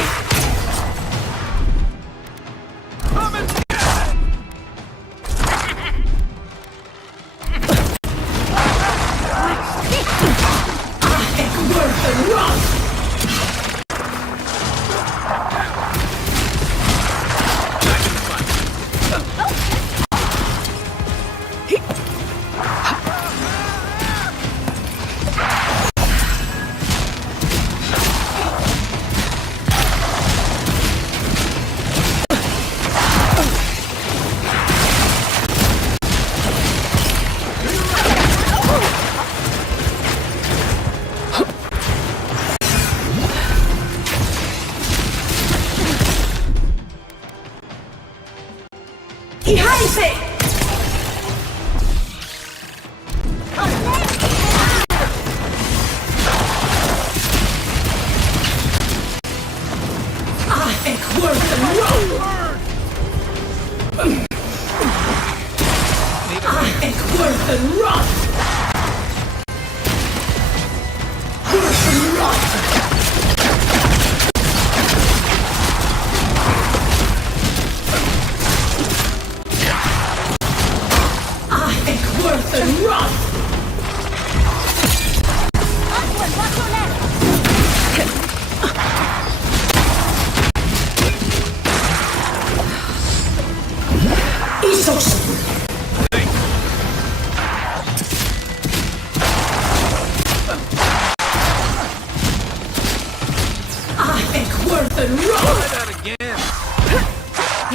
Worth and rough! Try that again.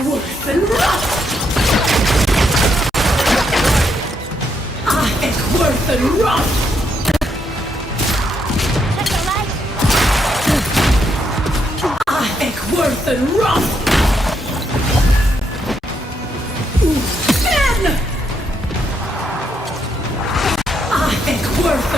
Worth and rough! Worth and rough! Worth and rough! Men! Worth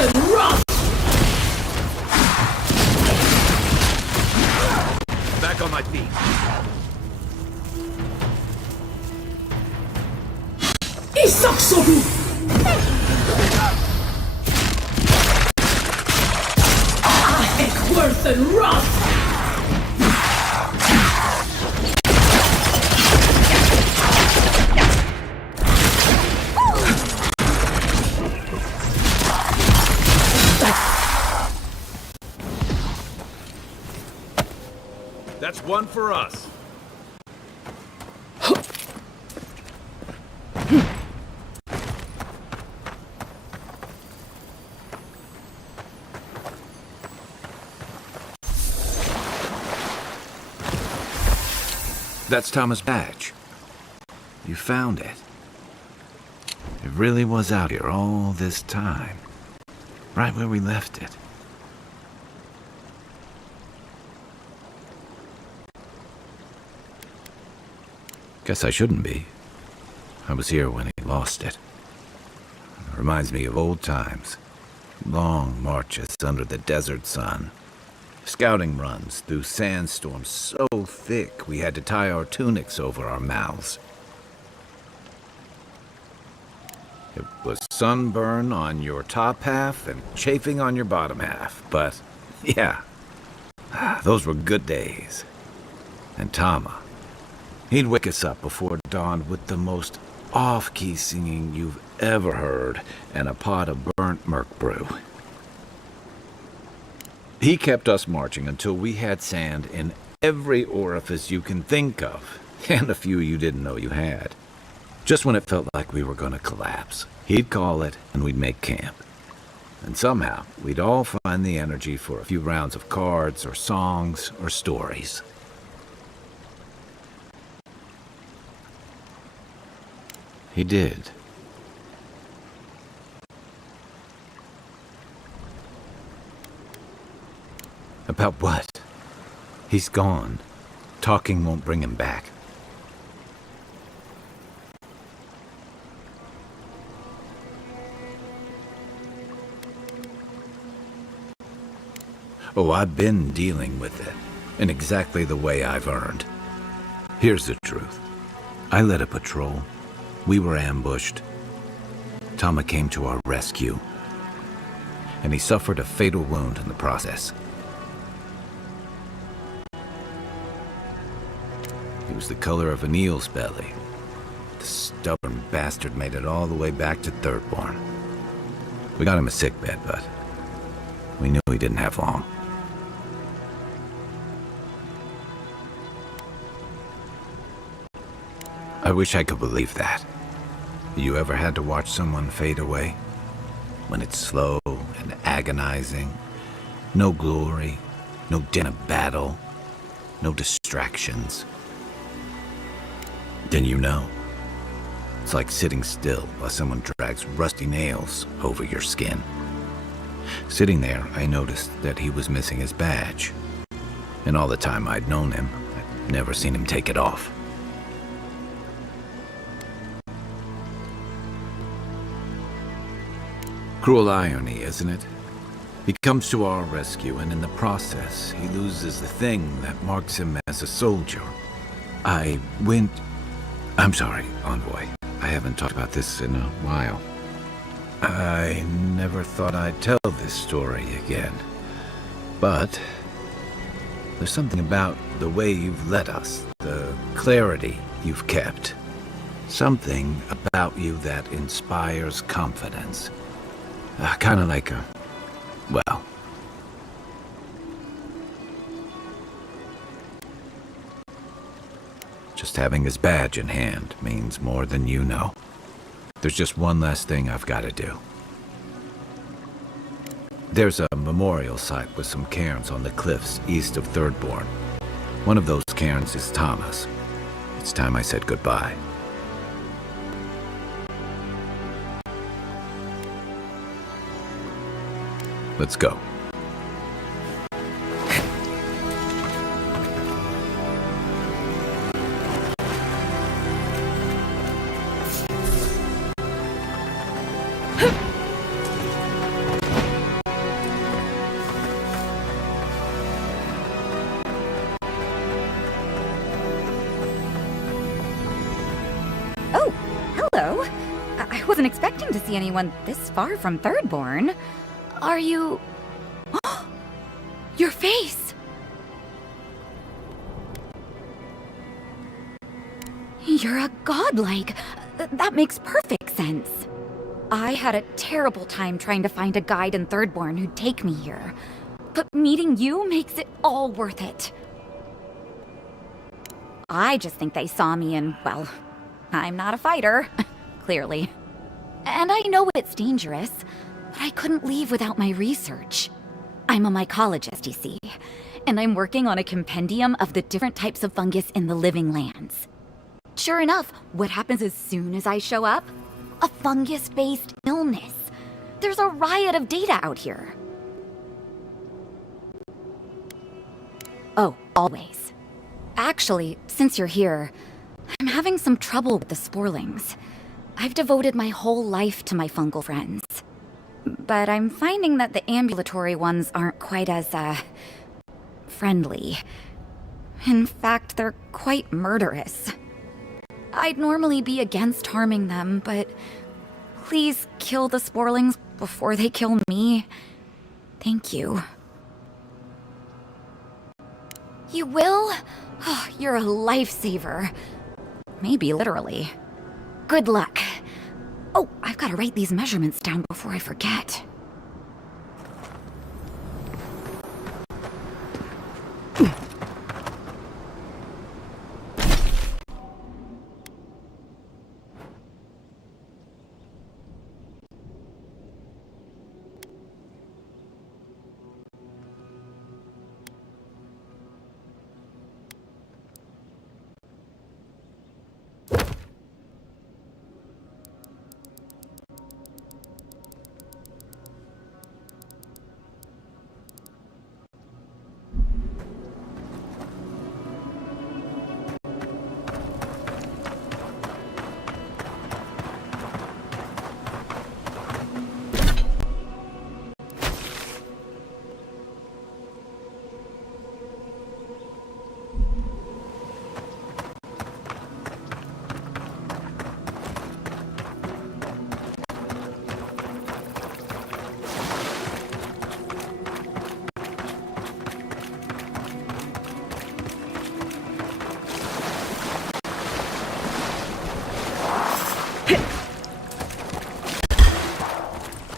and rough! Back on my feet. Isaksobu! Worth and rough! That's one for us. That's Thomas' badge. You found it. It really was out here all this time. Right where we left it. Guess I shouldn't be. I was here when he lost it. It reminds me of old times. Long marches under the desert sun. Scouting runs through sandstorms so thick we had to tie our tunics over our mouths. It was sunburn on your top half and chafing on your bottom half. But, yeah, those were good days. And Tama, he'd wake us up before dawn with the most off-key singing you've ever heard and a pot of burnt merc brew. He kept us marching until we had sand in every orifice you can think of, and a few you didn't know you had. Just when it felt like we were going to collapse, he'd call it and we'd make camp. And somehow, we'd all find the energy for a few rounds of cards or songs or stories. He did. About what? He's gone. Talking won't bring him back. Oh, I've been dealing with it, in exactly the way I've earned. Here's the truth. I led a patrol. We were ambushed. Tama came to our rescue, and he suffered a fatal wound in the process. He was the color of an eel's belly. The stubborn bastard made it all the way back to Thirdborn. We got him a sickbed, but we knew he didn't have long. I wish I could believe that. You ever had to watch someone fade away? When it's slow and agonizing, no glory, no din of battle, no distractions. Then you know. It's like sitting still while someone drags rusty nails over your skin. Sitting there, I noticed that he was missing his badge. And all the time I'd known him, Never seen him take it off. Cruel irony, isn't it? He comes to our rescue, and in the process, he loses the thing that marks him as a soldier. I'm sorry, Envoy. I haven't talked about this in a while. I never thought I'd tell this story again. But there's something about the way you've led us, the clarity you've kept. Something about you that inspires confidence. Kind of like a... well... just having his badge in hand means more than you know. There's just one last thing I've got to do. There's a memorial site with some cairns on the cliffs east of Thirdborn. One of those cairns is Thomas. It's time I said goodbye. Let's go. Oh, hello. I wasn't expecting to see anyone this far from Thirdborn. Are you... Your face! You're a godlike. That makes perfect sense. I had a terrible time trying to find a guide in Thirdborn who'd take me here. But meeting you makes it all worth it. I just think they saw me and, well, I'm not a fighter, clearly. And I know it's dangerous, but I couldn't leave without my research. I'm a mycologist, you see, and I'm working on a compendium of the different types of fungus in the living lands. Sure enough, what happens as soon as I show up? A fungus-based illness. There's a riot of data out here. Oh, always. Actually, since you're here, I'm having some trouble with the sporlings. I've devoted my whole life to my fungal friends. But I'm finding that the ambulatory ones aren't quite as, friendly. In fact, they're quite murderous. I'd normally be against harming them, but please kill the sporlings before they kill me. Thank you. You will? Oh, you're a lifesaver. Maybe literally. Good luck. Oh, I've got to write these measurements down before I forget.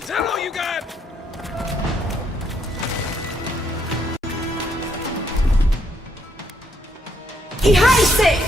Is that all you got? Ihaise!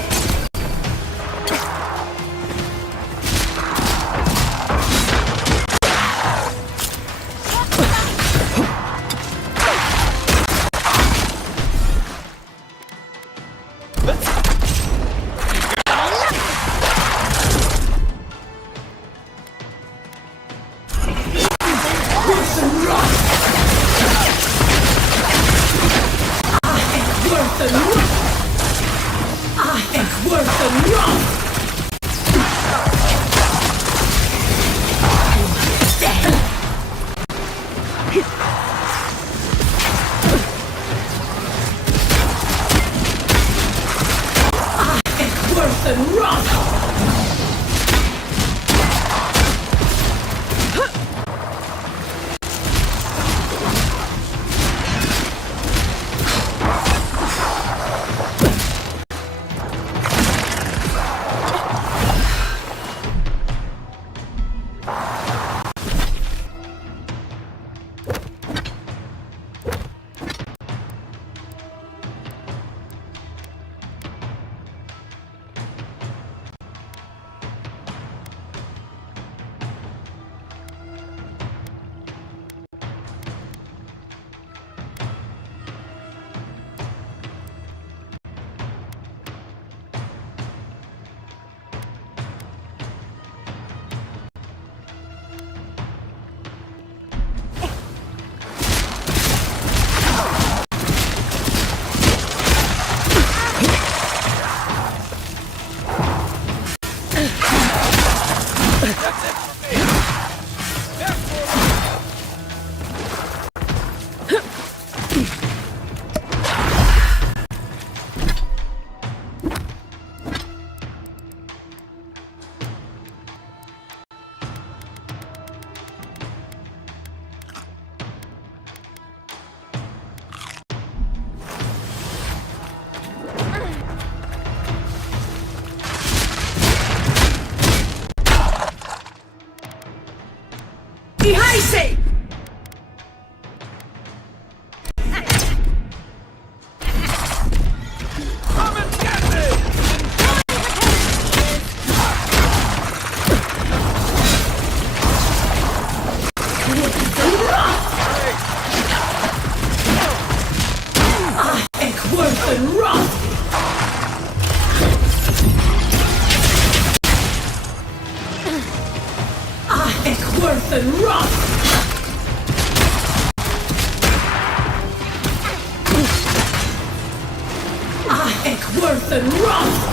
worse than rust!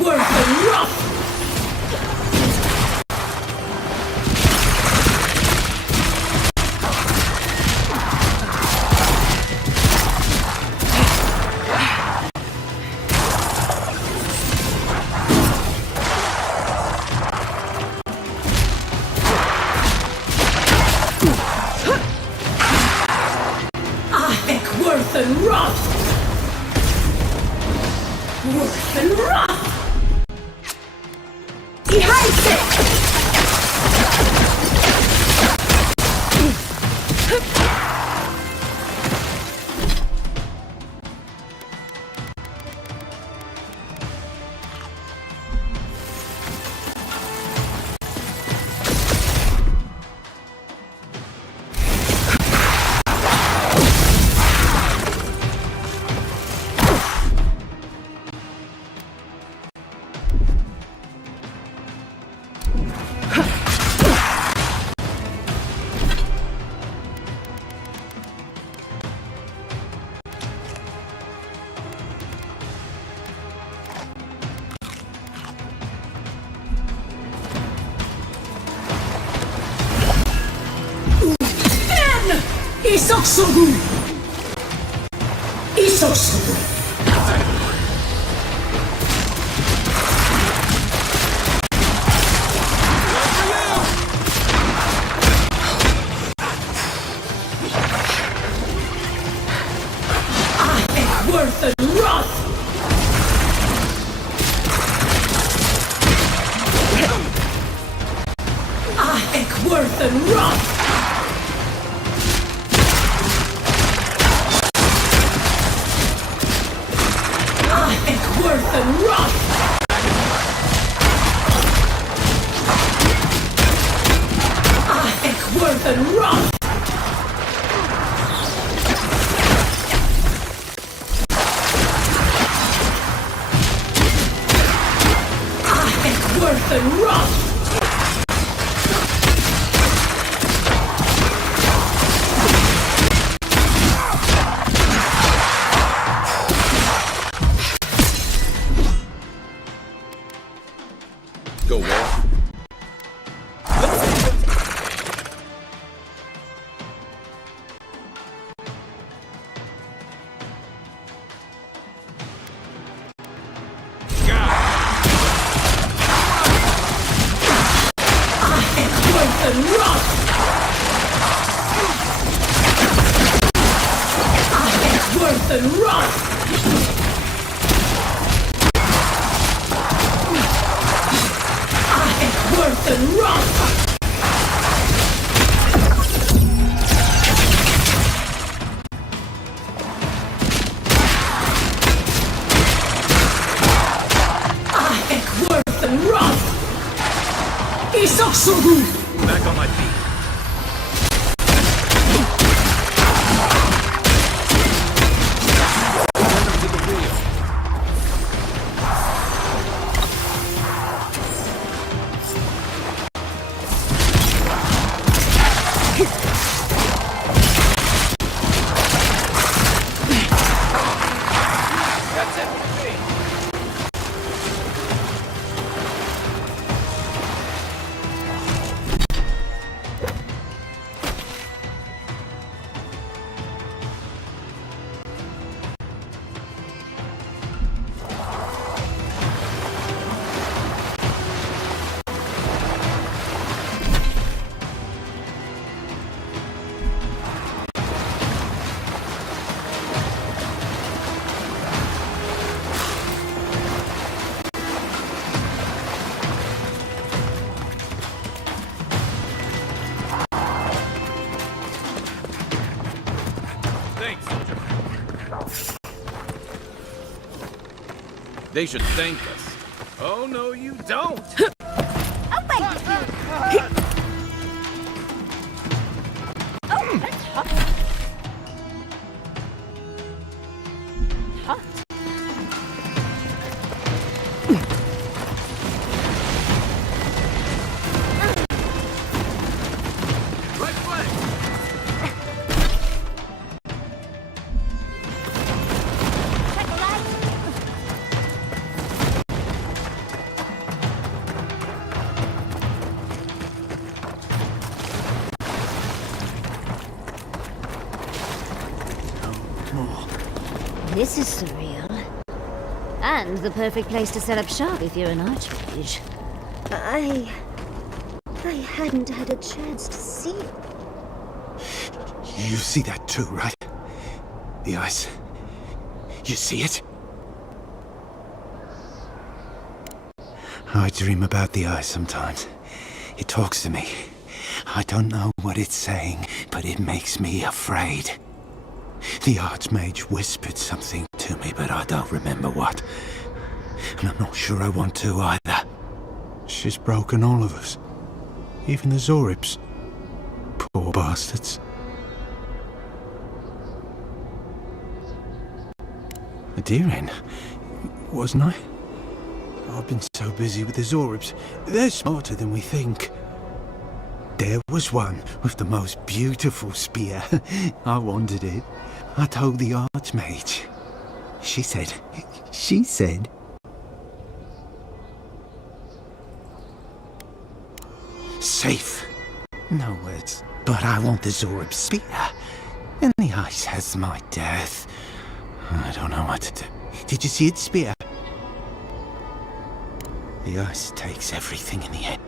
Worse than rust! Worse than rust! Worse than rust! He hides it! Isoksogu! Isoksogu! I am worse than rust! I am worse than rust! Worse than rust! I am worse than rust! I am worse than rust! Go well. Worse than rust! Worse than rust! I am worse than rust! Isoksogu! Back on my feet. They should thank us. Oh, no, you don't! Oh, thank you! Oh, that's hot. Hot. This is surreal. And the perfect place to set up shop if you're an archmage. I hadn't had a chance to see it. You see that too, right? The ice. You see it? I dream about the ice sometimes. It talks to me. I don't know what it's saying, but it makes me afraid. The Archmage whispered something to me, but I don't remember what. And I'm not sure I want to either. She's broken all of us. Even the Zoribs. Poor bastards. A deer-in, wasn't I? I've been so busy with the Zoribs. They're smarter than we think. There was one with the most beautiful spear. I wanted it. I told the Archmage. She said... Safe. No words. But I want the Zorib spear. And the ice has my death. I don't know what to do. Did you see its spear? The ice takes everything in the end.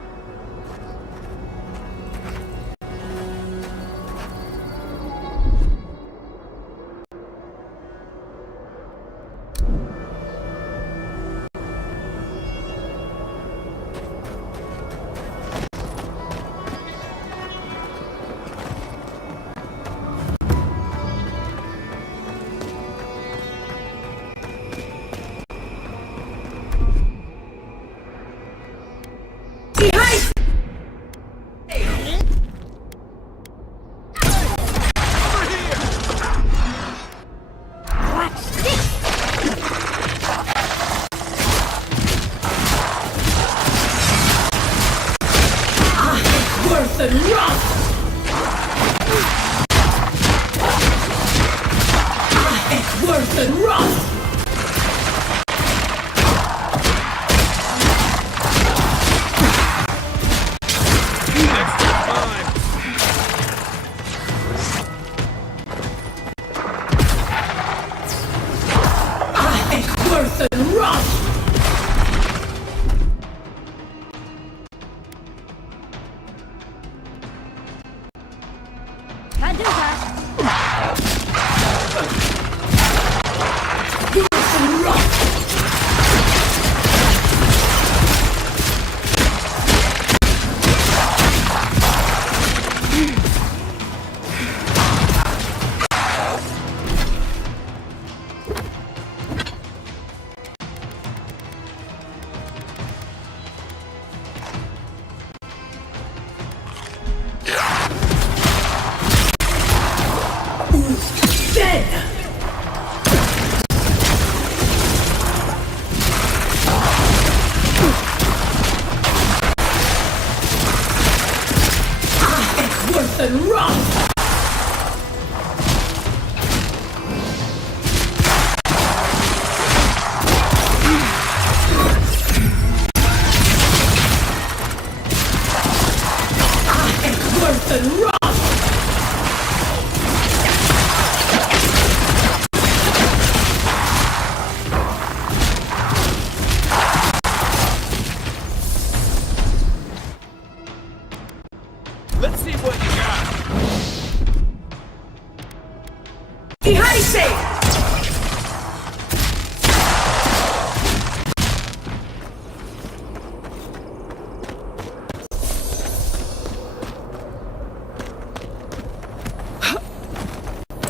Let's see what you got.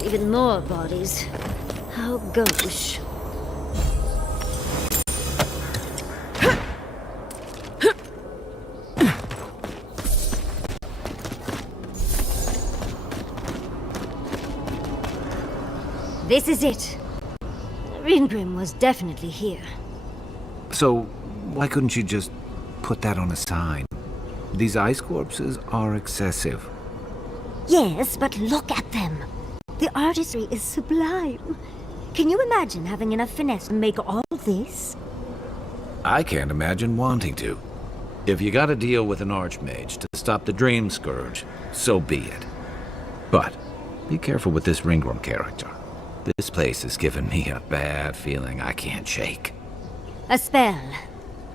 Even more bodies. How gauche. This is it. Ringrim was definitely here. So, why couldn't you just put that on a sign? These ice corpses are excessive. Yes, but look at them. The artistry is sublime. Can you imagine having enough finesse to make all this? I can't imagine wanting to. If you gotta deal with an archmage to stop the Dream Scourge, so be it. But be careful with this Ringworm character. This place has given me a bad feeling I can't shake. A spell.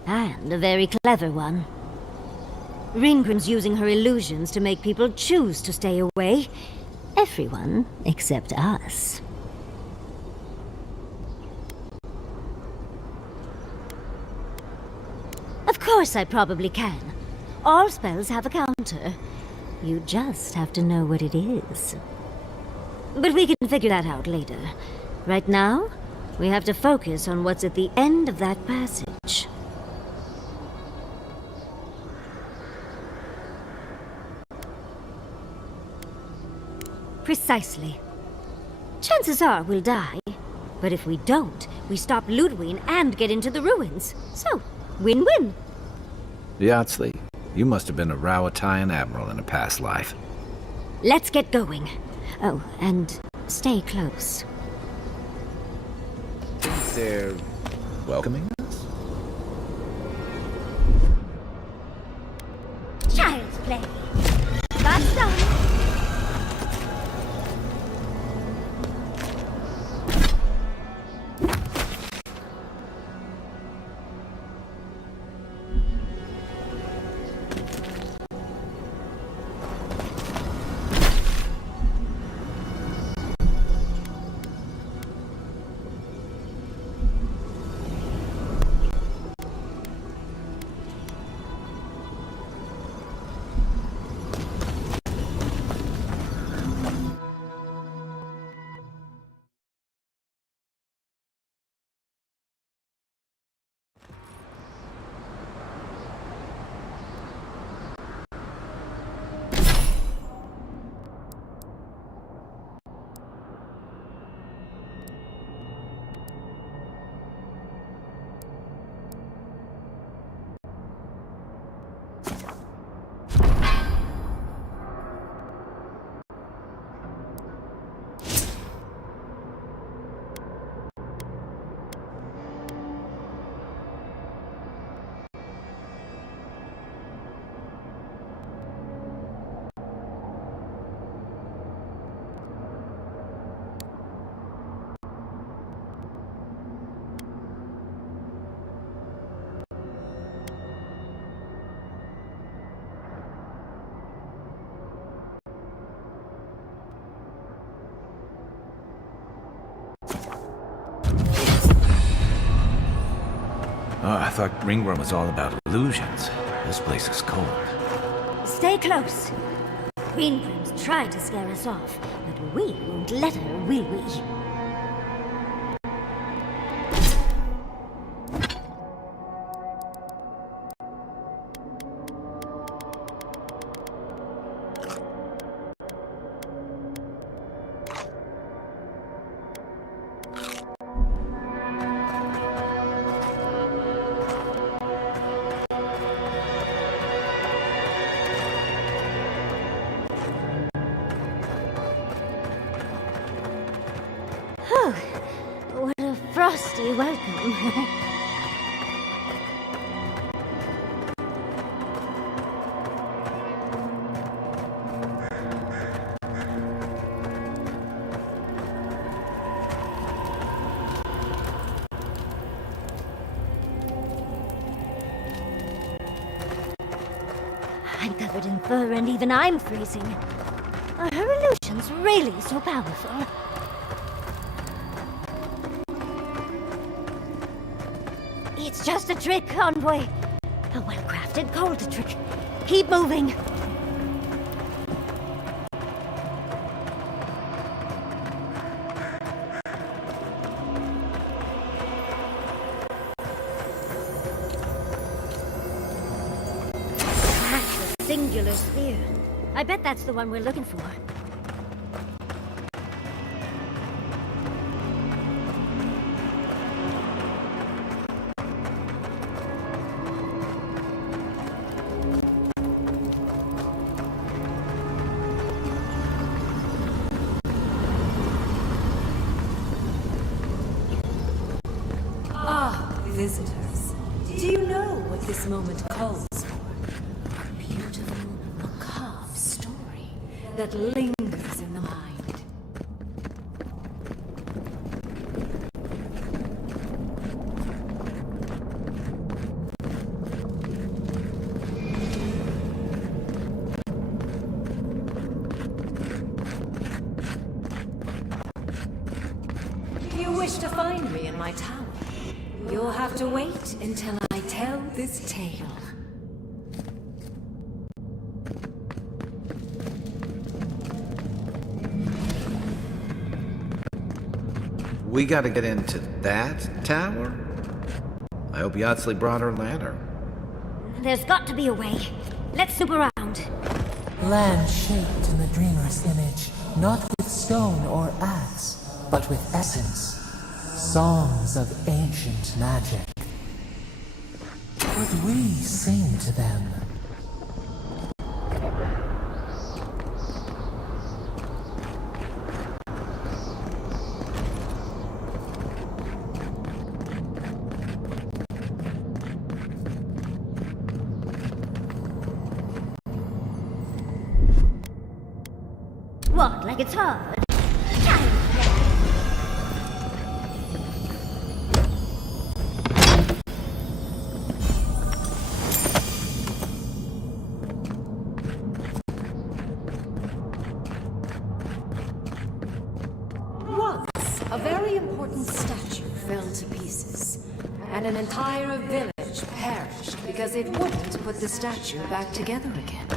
And a very clever one. Ringrim's using her illusions to make people choose to stay away. Everyone except us. Of course I probably can. All spells have a counter. You just have to know what it is. But we can figure that out later. Right now, we have to focus on what's at the end of that passage. Precisely. Chances are we'll die. But if we don't, we stop Ludwig and get into the ruins. So, win-win. Yatsley, you must have been a Rowatayan admiral in a past life. Let's get going. Oh, and stay close. Think they're welcoming us? Child's play. That's done. Oh, I thought Ringworm was all about illusions. This place is cold. Stay close. Ringrim's tried to scare us off, but we won't let her, will we? What a frosty welcome. I'm covered in fur and even I'm freezing. Are her illusions really so powerful? It's just a trick, Envoy. A well-crafted cold trick. Keep moving. That's a singular sphere. I bet that's the one we're looking for. Visitors, do you know what this moment calls for? A beautiful, macabre story that lingers in the mind. to find me in my tower, you'll have to wait until I tell this tale. We gotta get into that tower? I hope Yardsley brought her ladder. There's got to be a way. Let's snoop around. Land shaped in the dreamer's image, not with stone or axe, but with essence. Songs of ancient magic. Would we sing to them? What, like it's hard? Once, a very important statue fell to pieces, and an entire village perished because it wouldn't put the statue back together again.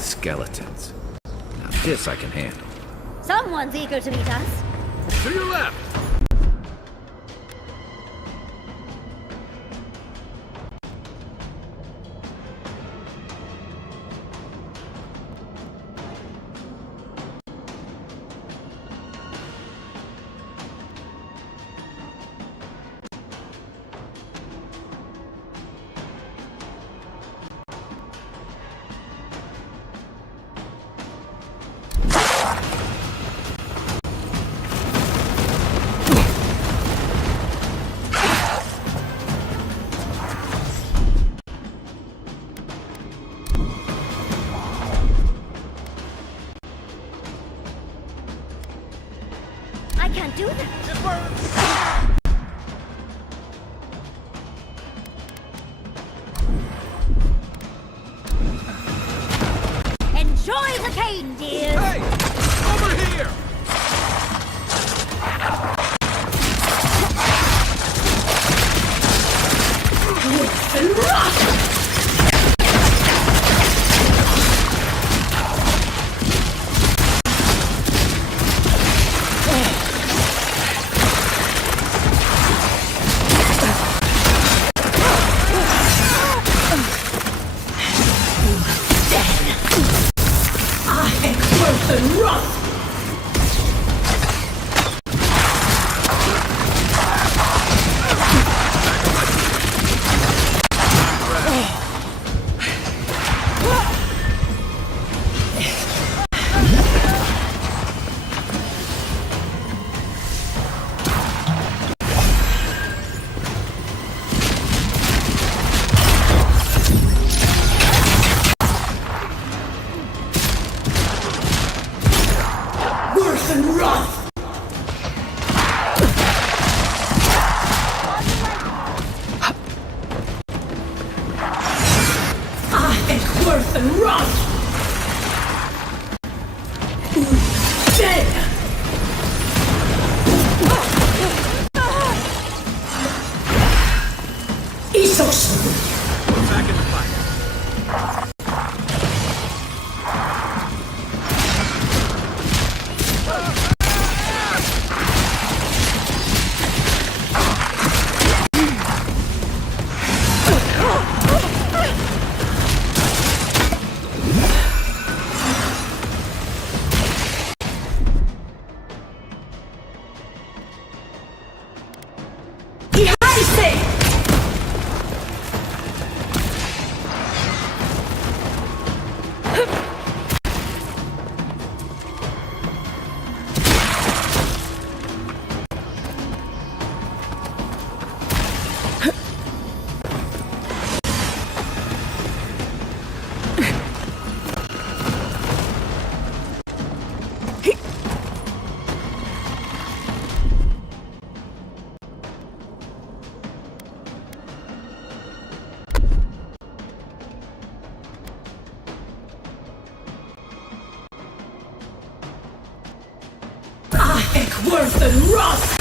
Skeletons. Now this I can handle. Someone's eager to meet us. To your left! I can't do that. It burns! Enjoy the pain, dear. Hey! Over here! Back in the fight. worse than rust!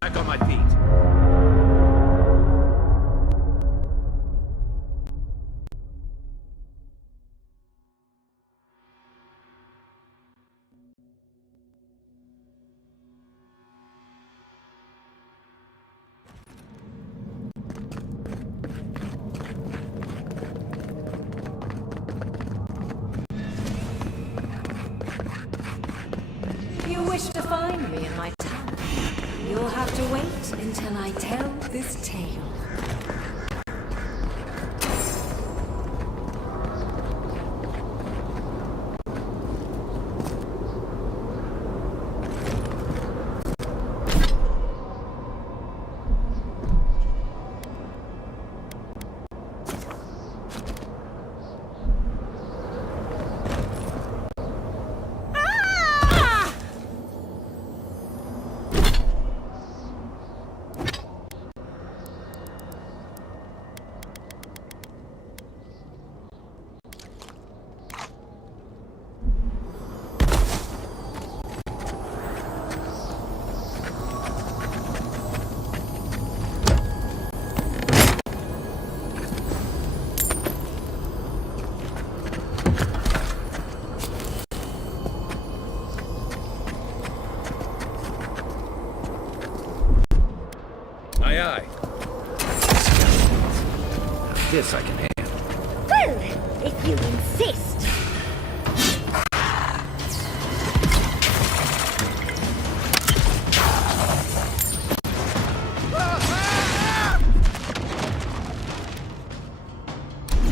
Back on my feet. You wish to find me in my tower? You'll have to wait until I tell this tale. Aye, aye. This I can handle. Well, if you insist.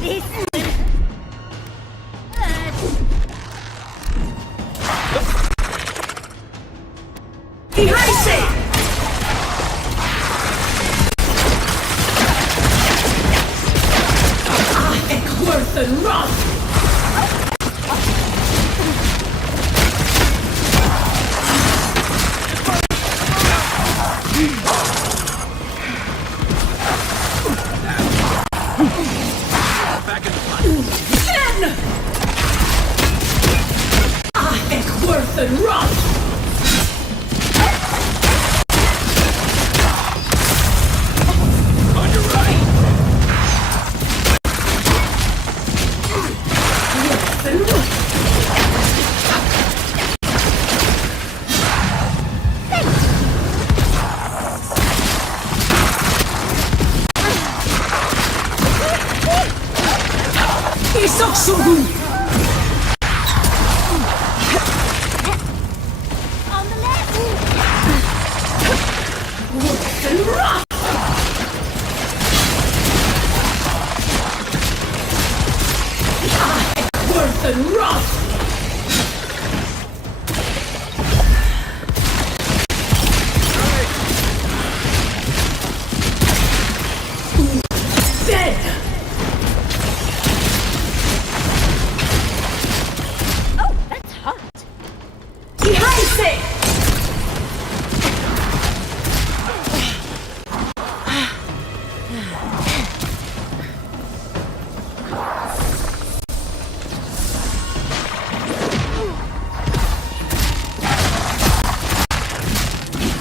This Worse than rust! Back in the fight. Then! I think worse than rust! On your right. on the left. Worse than rust! Worse than rust! Dead! Oh, that's hot. Behind it!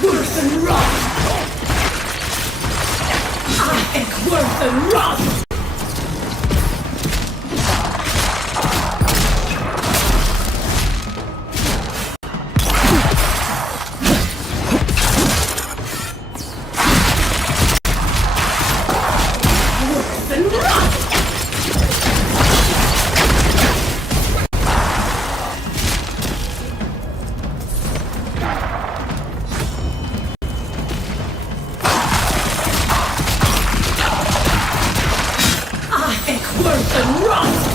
Worse than rust! I think worse than rust! Worse than rust! I think worse than rust!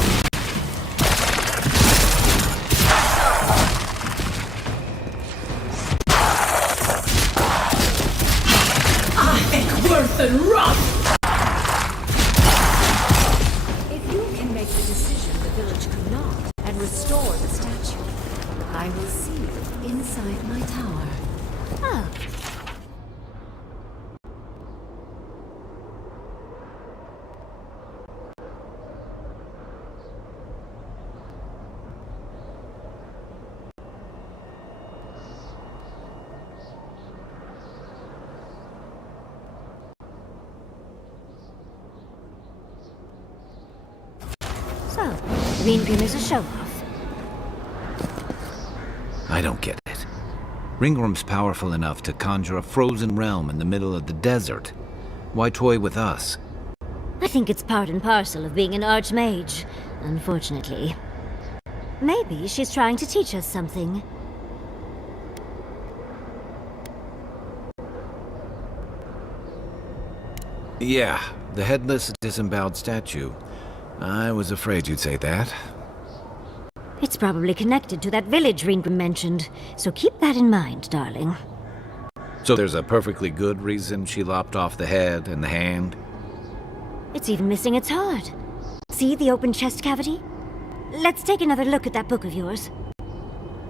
I think worse than rust! If you can make the decision the village could not and restore the statue, I will see you inside my tower. Oh, Ringrim is a show-off. I don't get it. Ringrim's powerful enough to conjure a frozen realm in the middle of the desert. Why toy with us? I think it's part and parcel of being an archmage, unfortunately. Maybe she's trying to teach us something. Yeah, the headless, disemboweled statue. I was afraid you'd say that. It's probably connected to that village Ringrim mentioned, so keep that in mind, darling. So there's a perfectly good reason she lopped off the head and the hand? It's even missing its heart. See the open chest cavity? Let's take another look at that book of yours.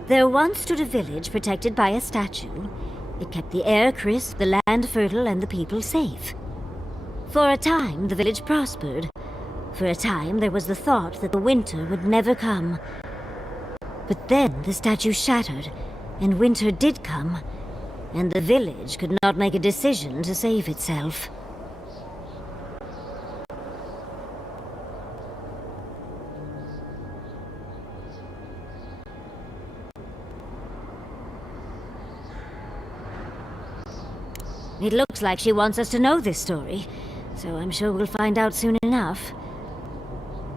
There once stood a village protected by a statue. It kept the air crisp, the land fertile, and the people safe. For a time, the village prospered. For a time, there was the thought that the winter would never come. But then the statue shattered, and winter did come, and the village could not make a decision to save itself. It looks like she wants us to know this story, so I'm sure we'll find out soon enough.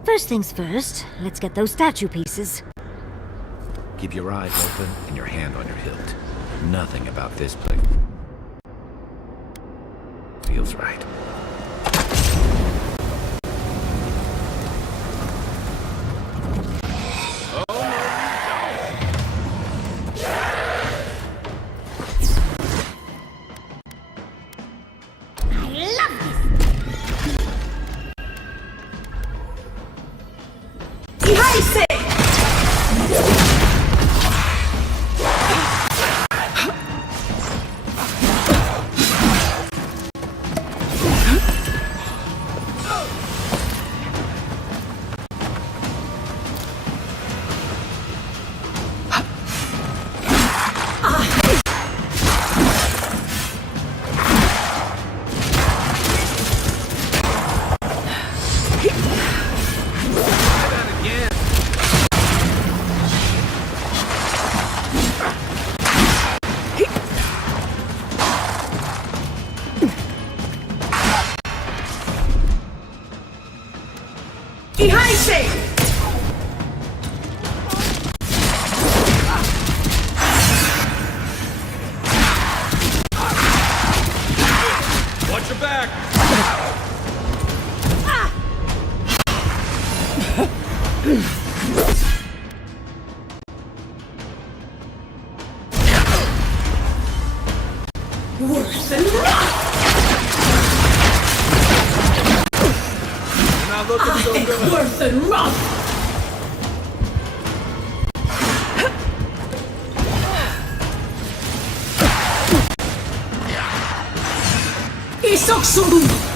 First things first, let's get those statue pieces. Keep your eyes open and your hand on your hilt. Nothing about this place feels right. Watch your back! Worse than rock! You're not looking so good. Worse than rock! Isok Suru!